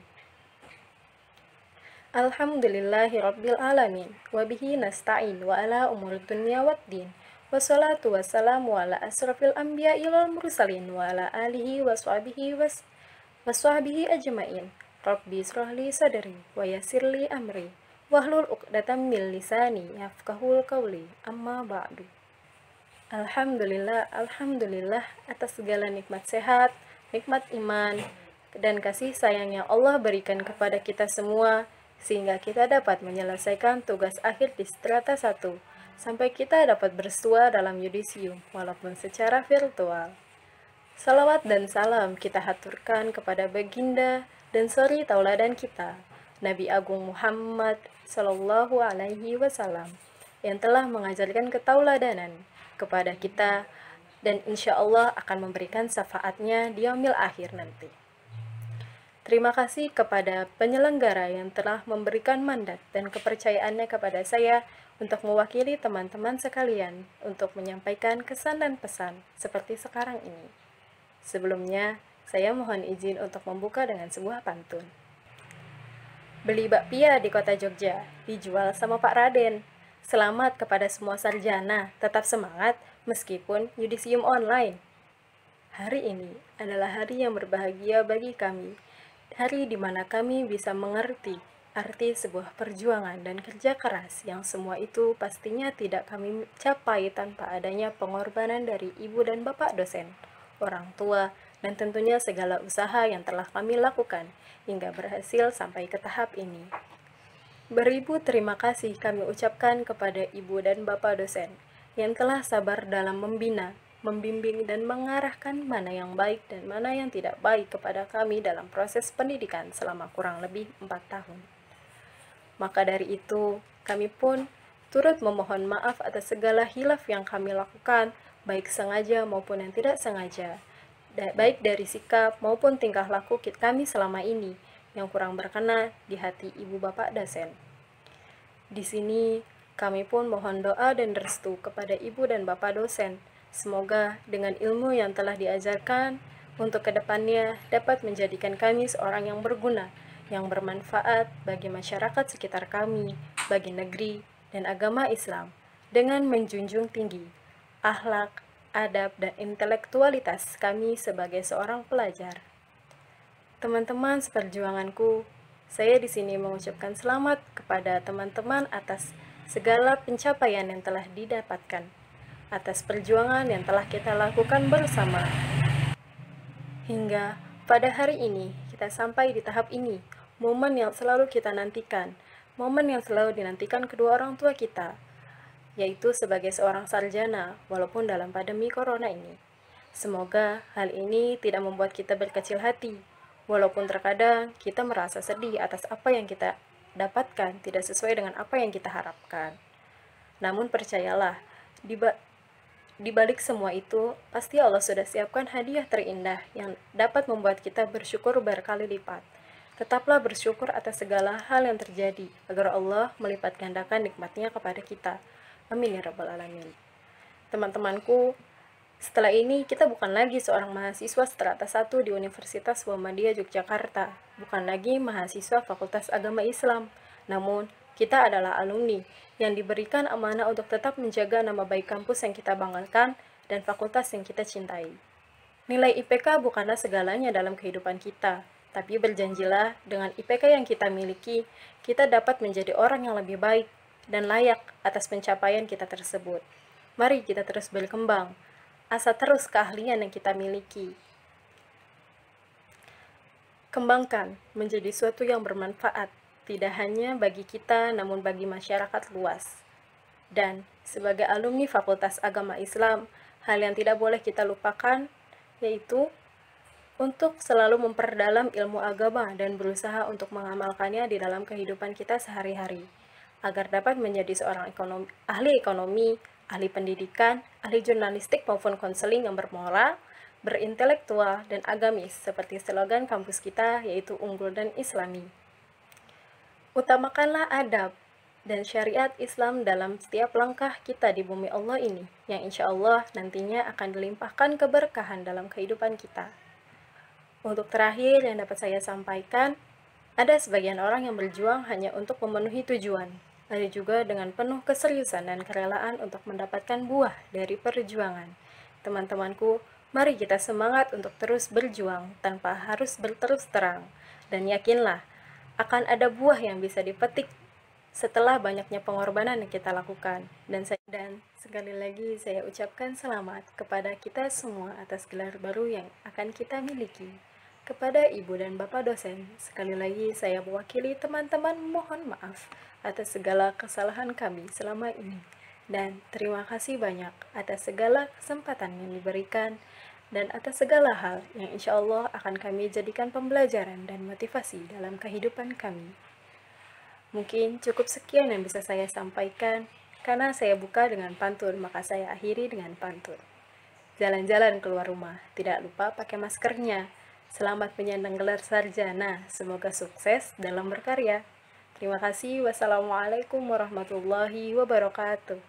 Alhamdulillahirabbil alamin wa bihi nasta'in wa ala umurid dunya waddin. Wassalatu wassalamu ala asrafil anbiya'i wal mursalin wa ala alihi wa sahbihi ajmain. Rabbi israh li sadri wa yassir li amri wahlul 'uqdatam min lisani yafqahul qawli. Amma ba'du. Alhamdulillah atas segala nikmat sehat, nikmat iman, dan kasih sayang yang Allah berikan kepada kita semua, sehingga kita dapat menyelesaikan tugas akhir di strata 1, sampai kita dapat bersua dalam yudisium, walaupun secara virtual. Salawat dan salam kita haturkan kepada baginda dan suri tauladan kita, Nabi Agung Muhammad Sallallahu Alaihi Wasallam, yang telah mengajarkan ketauladanan kepada kita dan insya Allah akan memberikan syafaatnya di yaumil akhir nanti. Terima kasih kepada penyelenggara yang telah memberikan mandat dan kepercayaannya kepada saya untuk mewakili teman-teman sekalian untuk menyampaikan kesan dan pesan seperti sekarang ini. Sebelumnya, saya mohon izin untuk membuka dengan sebuah pantun. Beli bakpia di kota Jogja, dijual sama Pak Raden. Selamat kepada semua sarjana, tetap semangat meskipun yudisium online. Hari ini adalah hari yang berbahagia bagi kami, hari di mana kami bisa mengerti arti sebuah perjuangan dan kerja keras yang semua itu pastinya tidak kami capai tanpa adanya pengorbanan dari ibu dan bapak dosen, orang tua, dan tentunya segala usaha yang telah kami lakukan hingga berhasil sampai ke tahap ini. Beribu terima kasih kami ucapkan kepada ibu dan bapak dosen yang telah sabar dalam membina, membimbing, dan mengarahkan mana yang baik dan mana yang tidak baik kepada kami dalam proses pendidikan selama kurang lebih 4 tahun. Maka dari itu, kami pun turut memohon maaf atas segala hilaf yang kami lakukan, baik sengaja maupun yang tidak sengaja, baik dari sikap maupun tingkah laku kami selama ini yang kurang berkenan di hati ibu bapak dosen. Di sini, kami pun mohon doa dan restu kepada ibu dan bapak dosen. Semoga dengan ilmu yang telah diajarkan untuk kedepannya dapat menjadikan kami seorang yang berguna, yang bermanfaat bagi masyarakat sekitar kami, bagi negeri dan agama Islam, dengan menjunjung tinggi akhlak, adab, dan intelektualitas kami sebagai seorang pelajar. Teman-teman seperjuanganku, saya di sini mengucapkan selamat kepada teman-teman atas segala pencapaian yang telah didapatkan, atas perjuangan yang telah kita lakukan bersama. Hingga pada hari ini, kita sampai di tahap ini, momen yang selalu kita nantikan, momen yang selalu dinantikan kedua orang tua kita, yaitu sebagai seorang sarjana, walaupun dalam pandemi corona ini. Semoga hal ini tidak membuat kita berkecil hati, walaupun terkadang kita merasa sedih atas apa yang kita dapatkan tidak sesuai dengan apa yang kita harapkan. Namun percayalah, di balik semua itu, pasti Allah sudah siapkan hadiah terindah yang dapat membuat kita bersyukur berkali lipat. Tetaplah bersyukur atas segala hal yang terjadi, agar Allah melipat gandakan nikmatnya kepada kita. Amin ya rabbal alamin. Teman-temanku, setelah ini kita bukan lagi seorang mahasiswa strata 1 di Universitas Muhammadiyah Yogyakarta, bukan lagi mahasiswa Fakultas Agama Islam, namun kita adalah alumni yang diberikan amanah untuk tetap menjaga nama baik kampus yang kita banggakan dan fakultas yang kita cintai. Nilai IPK bukanlah segalanya dalam kehidupan kita, tapi berjanjilah dengan IPK yang kita miliki, kita dapat menjadi orang yang lebih baik dan layak atas pencapaian kita tersebut. Mari kita terus berkembang, asah terus keahlian yang kita miliki. Kembangkan menjadi suatu yang bermanfaat, tidak hanya bagi kita, namun bagi masyarakat luas. Dan sebagai alumni Fakultas Agama Islam, hal yang tidak boleh kita lupakan, yaitu untuk selalu memperdalam ilmu agama dan berusaha untuk mengamalkannya di dalam kehidupan kita sehari-hari, agar dapat menjadi seorang ahli ekonomi, ahli pendidikan, ahli jurnalistik maupun konseling yang bermoral, berintelektual, dan agamis, seperti slogan kampus kita, yaitu unggul dan islami. Utamakanlah adab, dan syariat Islam dalam setiap langkah kita di bumi Allah ini, yang insya Allah nantinya akan dilimpahkan keberkahan dalam kehidupan kita. Untuk terakhir yang dapat saya sampaikan, ada sebagian orang yang berjuang hanya untuk memenuhi tujuan. Ada juga dengan penuh keseriusan dan kerelaan untuk mendapatkan buah dari perjuangan. Teman-temanku, mari kita semangat untuk terus berjuang tanpa harus berterus terang. Dan yakinlah, akan ada buah yang bisa dipetik setelah banyaknya pengorbanan yang kita lakukan. Dan sekali lagi saya ucapkan selamat kepada kita semua atas gelar baru yang akan kita miliki. Kepada Ibu dan Bapak dosen, sekali lagi saya mewakili teman-teman mohon maaf atas segala kesalahan kami selama ini. Dan terima kasih banyak atas segala kesempatan yang diberikan dan atas segala hal yang insya Allah akan kami jadikan pembelajaran dan motivasi dalam kehidupan kami. Mungkin cukup sekian yang bisa saya sampaikan, karena saya buka dengan pantun, maka saya akhiri dengan pantun. Jalan-jalan keluar rumah, tidak lupa pakai maskernya. Selamat menyandang gelar sarjana, semoga sukses dalam berkarya. Terima kasih, wassalamualaikum warahmatullahi wabarakatuh.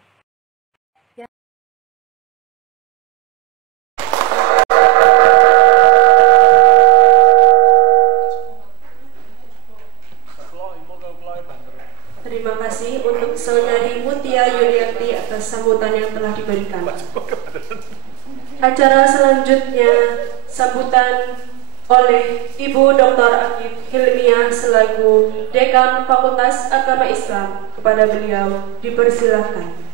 Terima kasih untuk Saudari Mutia Yulianti atas sambutan yang telah diberikan. Acara selanjutnya sambutan oleh Ibu Dr. Akif Hilmiah selaku Dekan Fakultas Agama Islam. Kepada beliau dipersilakan.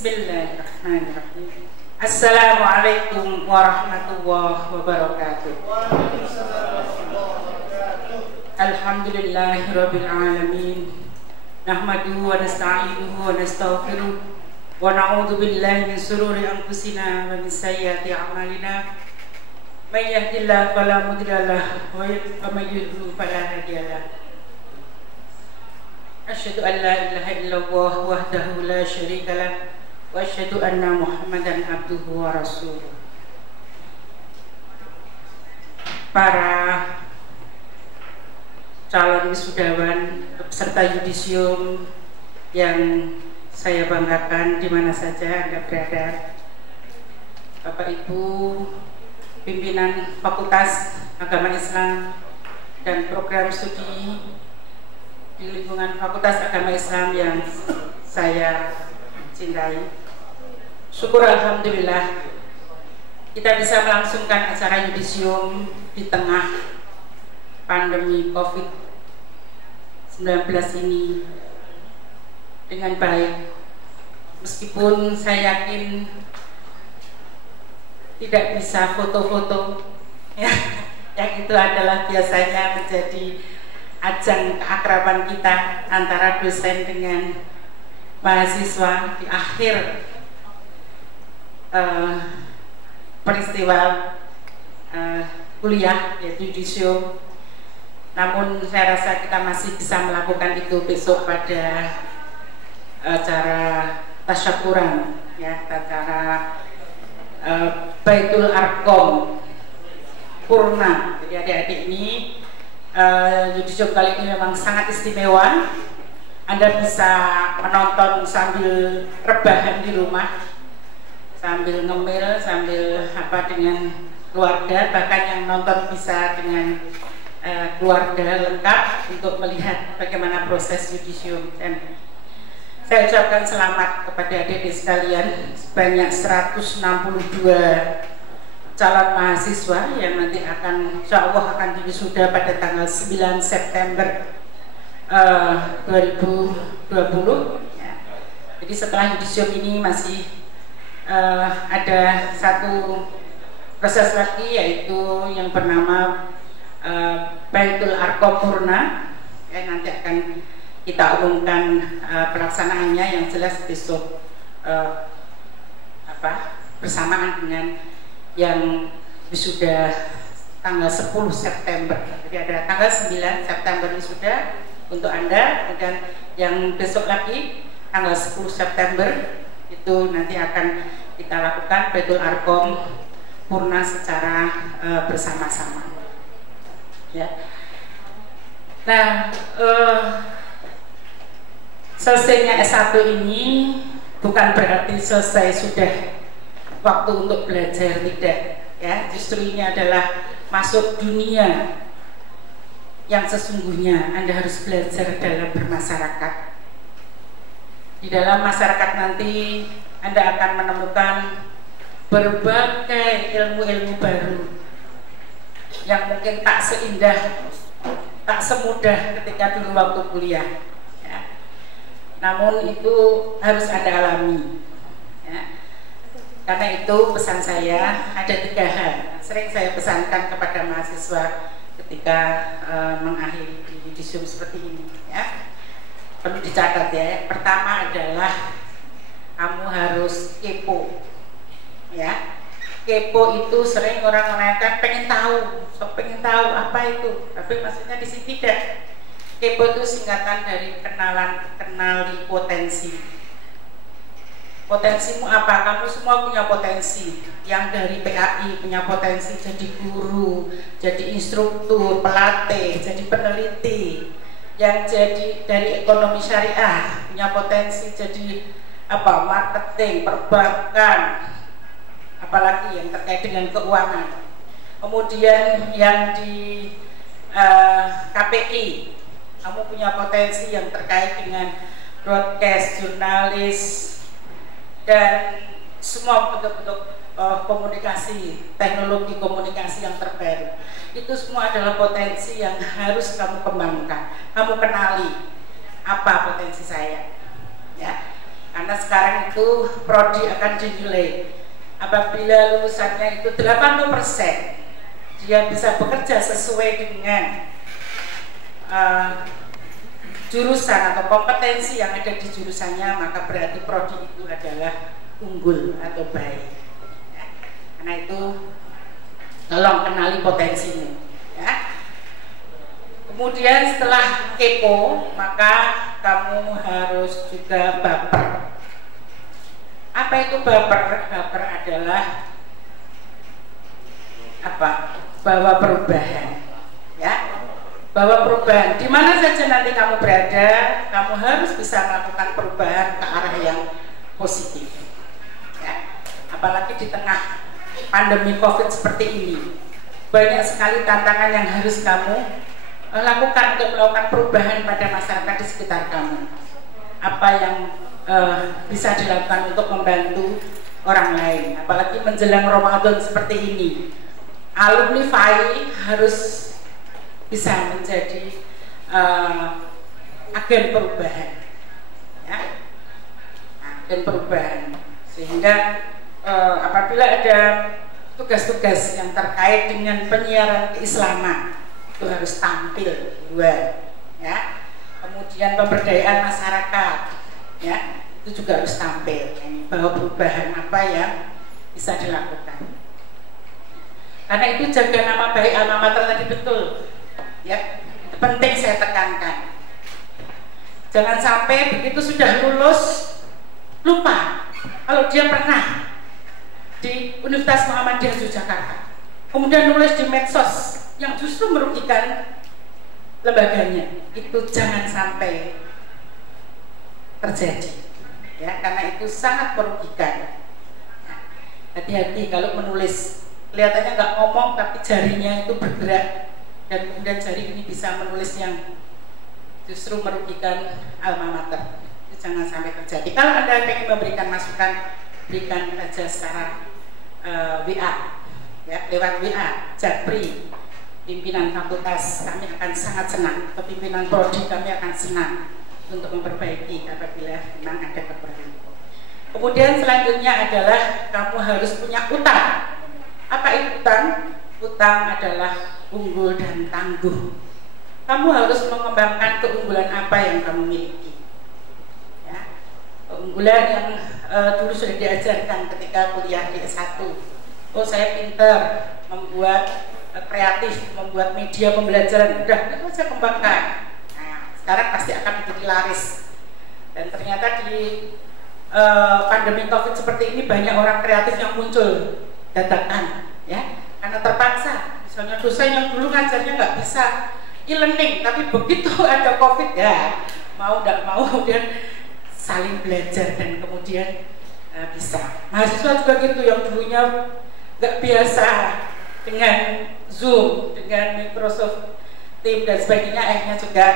Bismillahirrahmanirrahim. Assalamualaikum warahmatullahi wabarakatuh. Alhamdulillahirabbil alamin. Nahmaduhu wa nasta'inuhu wa nastaghfiruh wa na'udzu billahi min shururi anfusina wa min sayyiati a'malina. May yahdihillahu fala mudilla lahu wa may yudlil fala hadiya lahu. Asyhadu an la ilaha illallah wahdahu la syarika lahu wa asyhadu anna Muhammadan abduhu wa rasuluh. Para calon wisudawan peserta yudisium yang saya banggakan di mana saja Anda berada, Bapak Ibu pimpinan Fakultas Agama Islam dan program studi di lingkungan Fakultas Agama Islam yang saya cintai. Syukur alhamdulillah kita bisa melangsungkan acara yudisium di tengah pandemi COVID-19 ini dengan baik. Meskipun saya yakin tidak bisa foto-foto ya, yang itu adalah biasanya menjadi ajang keakraban kita antara dosen dengan mahasiswa di akhir peristiwa kuliah yaitu yudisium. Namun saya rasa kita masih bisa melakukan itu besok pada acara tasyakuran ya, acara Baitul Arqam Purna. Jadi adik-adik ini yudisium kali ini memang sangat istimewa. Anda bisa menonton sambil rebahan di rumah, sambil ngemil, sambil apa dengan keluarga, bahkan yang nonton bisa dengan keluarga lengkap untuk melihat bagaimana proses yudisium. Dan saya ucapkan selamat kepada adik-adik sekalian, sebanyak 162 calon mahasiswa yang nanti akan insya Allah akan diwisuda pada tanggal 9 September 2020 ya. Jadi setelah yudisium ini masih ada satu proses lagi, yaitu yang bernama Baitul Arqam Purna. Nanti akan kita umumkan pelaksanaannya, yang jelas besok bersamaan dengan yang wisuda tanggal 10 September. Jadi ada tanggal 9 September wisuda untuk Anda, kemudian yang besok lagi tanggal 10 September itu nanti akan kita lakukan Baitul Arqam Purna secara bersama-sama. Ya. Nah, selesainya S1 ini bukan berarti selesai sudah waktu untuk belajar, tidak. Ya, justru ini adalah masuk dunia yang sesungguhnya. Anda harus belajar dalam bermasyarakat. Di dalam masyarakat nanti Anda akan menemukan berbagai ilmu-ilmu baru yang mungkin tak seindah, tak semudah ketika dulu waktu kuliah. Ya. Namun itu harus Anda alami. Ya. Karena itu pesan saya ada 3 hal. Sering saya pesankan kepada mahasiswa ketika mengakhiri di Zoom seperti ini. Ya. Perlu dicatat ya. Pertama adalah kamu harus kepo. Ya. Kepo itu sering orang menanyakan pengen tahu apa itu. Tapi maksudnya di sini tidak. Kepo itu singkatan dari kenali potensi. Potensimu apa? Kamu semua punya potensi. Yang dari PAI punya potensi jadi guru, jadi instruktur, pelatih, jadi peneliti. Yang jadi dari ekonomi syariah punya potensi jadi marketing, perbankan, apalagi yang terkait dengan keuangan. Kemudian yang di KPI, kamu punya potensi yang terkait dengan broadcast, jurnalis, dan semua bentuk-bentuk komunikasi, teknologi komunikasi yang terbaru. Itu semua adalah potensi yang harus kamu kembangkan. Kamu kenali apa potensi saya, ya. Karena sekarang itu prodi akan dinilai. Apabila lulusannya itu 80%, dia bisa bekerja sesuai dengan jurusan atau kompetensi yang ada di jurusannya, maka berarti prodi itu adalah unggul atau baik. Ya. Karena itu tolong kenali potensimu. Ya. Kemudian setelah kepo, maka kamu harus juga baper. Apa itu baper? Baper adalah bawa perubahan. Ya. Bawa perubahan. Di mana saja nanti kamu berada, kamu harus bisa melakukan perubahan ke arah yang positif. Ya. Apalagi di tengah pandemi COVID seperti ini, banyak sekali tantangan yang harus kamu lakukan untuk melakukan perubahan pada masyarakat di sekitar kamu. Apa yang bisa dilakukan untuk membantu orang lain, apalagi menjelang Ramadan seperti ini. Alumni FAI harus bisa menjadi agen perubahan, ya. Agen perubahan, sehingga apabila ada tugas-tugas yang terkait dengan penyiaran keislaman, itu harus tampil luar, ya. Kemudian pemberdayaan masyarakat, ya, itu juga harus tampil, bahwa perubahan apa yang bisa dilakukan. Karena itu jaga nama baik alma mater tadi betul, ya, penting saya tekankan. Jangan sampai begitu sudah lulus lupa kalau dia pernah di Universitas Muhammadiyah Yogyakarta, kemudian nulis di medsos yang justru merugikan lembaganya. Itu jangan sampai terjadi, ya, karena itu sangat merugikan. Hati-hati kalau menulis, kelihatannya nggak ngomong tapi jarinya itu bergerak, dan kemudian jari ini bisa menulis yang justru merugikan alma mater. Itu jangan sampai terjadi. Kalau Anda ingin memberikan masukan, berikan saja secara WA, ya, lewat WA Japri, pimpinan fakultas kami akan sangat senang, atau pimpinan prodi kami akan senang untuk memperbaiki apabila memang ada kekurangan. Kemudian selanjutnya adalah kamu harus punya utang. Apa itu utang? Utang adalah unggul dan tangguh. Kamu harus mengembangkan keunggulan apa yang kamu miliki. Ya. Keunggulan yang dulu sudah diajarkan ketika kuliah di S1. Oh, saya pinter membuat kreatif, membuat media pembelajaran. Udah, itu saya kembangkan. Nah, sekarang pasti akan menjadi laris. Dan ternyata di pandemi COVID seperti ini banyak orang kreatif yang muncul dadakan, ya, karena terpaksa. Misalnya dosen yang dulu ngajarnya nggak bisa e-learning, tapi begitu ada COVID, ya mau nggak mau kemudian saling belajar dan kemudian bisa. Mahasiswa juga gitu, yang dulunya nggak biasa dengan Zoom, dengan Microsoft Teams dan sebagainya, akhirnya juga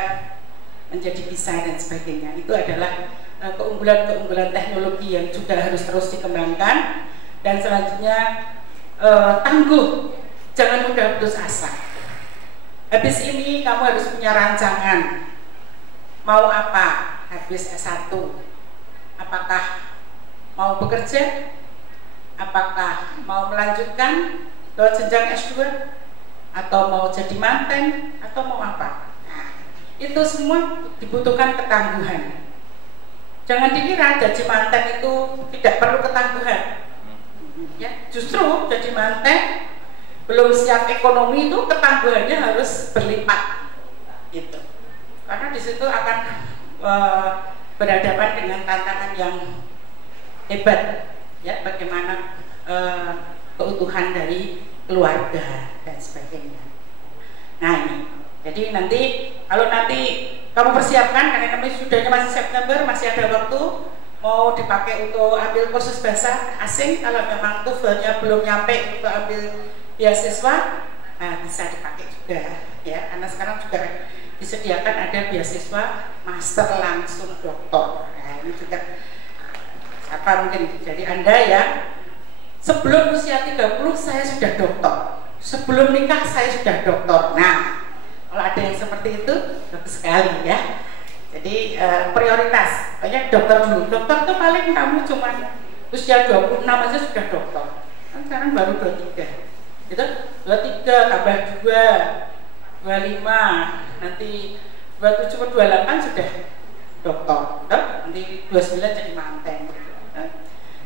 menjadi bisa dan sebagainya. Itu adalah keunggulan-keunggulan teknologi yang juga harus terus dikembangkan. Dan selanjutnya tangguh, jangan mudah putus asa. Habis ini kamu harus punya rancangan. Mau apa habis S1? Apakah mau bekerja? Apakah mau melanjutkan ke jenjang S2? Atau mau jadi manten? Atau mau apa? Nah, itu semua dibutuhkan ketangguhan. Jangan dikira jadi manten itu tidak perlu ketangguhan. Ya, justru jadi manten belum siap ekonomi itu ketangguhannya harus berlipat, gitu. Karena di situ akan berhadapan dengan tantangan yang hebat, ya, bagaimana keutuhan dari keluarga dan sebagainya. Nah ini, jadi nanti kalau nanti kamu persiapkan, karena kami sudahnya masih September, masih ada waktu, mau dipakai untuk ambil kursus bahasa asing. Kalau memang TOEFL-nya belum nyampe untuk ambil beasiswa, nah bisa dipakai juga, ya. Karena sekarang juga disediakan ada beasiswa master langsung doktor. Nah ini juga apa mungkin, jadi Anda ya sebelum usia 30 saya sudah doktor, sebelum nikah saya sudah doktor. Nah, kalau ada yang seperti itu, bagus sekali, ya. Jadi prioritas, banyak dokter dulu. Dokter itu paling kamu cuma usia 26 aja sudah dokter. Kan sekarang baru 23. Gitu? 23 tambah 2, 25, nanti 27 28 sudah dokter. Nanti 29 jadi manten.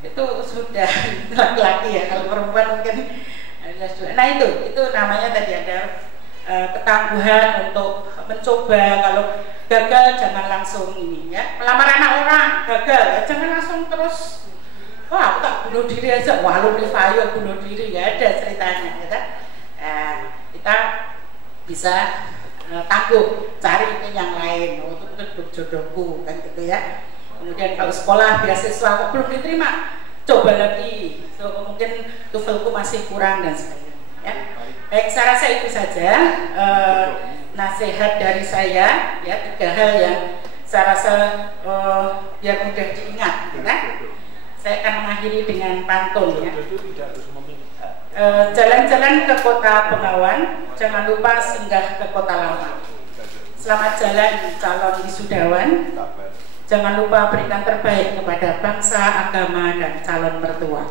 Itu sudah laki-laki, ya. Kalau perempuan mungkin. Nah itu namanya tadi ada ketangguhan untuk mencoba. Kalau gagal jangan langsung ini, ya. Melamar anak orang gagal, ya jangan langsung terus wah aku tak bunuh diri aja, wah lu Rivayo bunuh diri, nggak ada ceritanya, ya. Kita bisa tangguh, cari ini yang lain untuk jodohku, kan gitu, ya. Kemudian kalau sekolah beasiswa kok belum diterima, coba lagi, so, mungkin TOEFL-ku masih kurang dan sebagainya, ya. Baik, saya rasa itu saja nasihat dari saya, ya, 3 hal yang saya rasa biar mudah diingat, ya. Saya akan mengakhiri dengan pantun, ya. Jalan-jalan ke kota Bengawan, jangan lupa singgah ke kota lama. Selamat jalan calon wisudawan, jangan lupa berikan terbaik kepada bangsa, agama, dan calon mertua.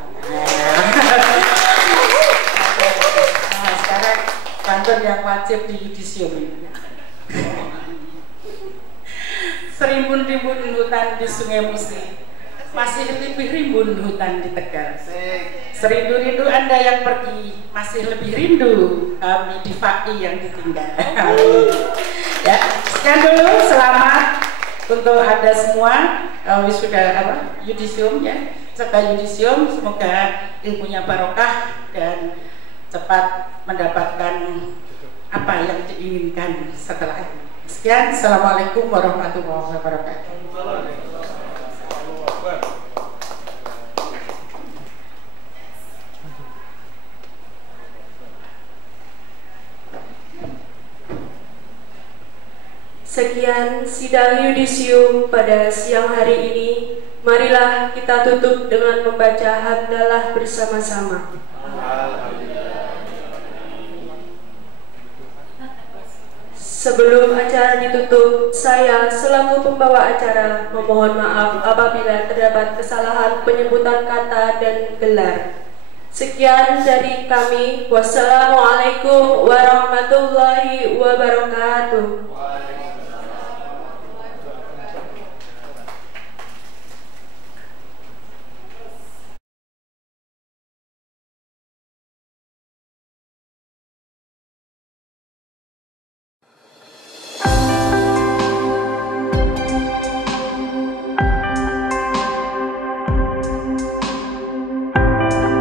Nah, sekarang pantun yang wajib di yudisium ini. Serimbun-rimbun hutan di Sungai Musi, masih lebih rimbun hutan di Tegal. Serindu-rindu Anda yang pergi, masih lebih rindu kami di FAI yang ditinggal. Ya, sekian dulu, selamat untuk Anda semua wisuda yudisium, ya, serta yudisium. Semoga ilmunya barokah dan cepat mendapatkan apa yang diinginkan setelah ini. Sekian, assalamualaikum warahmatullahi wabarakatuh. Sekian sidang yudisium pada siang hari ini. Marilah kita tutup dengan membaca hamdalah bersama-sama. Sebelum acara ditutup, saya selaku pembawa acara memohon maaf apabila terdapat kesalahan penyebutan kata dan gelar. Sekian dari kami. Wassalamualaikum warahmatullahi wabarakatuh.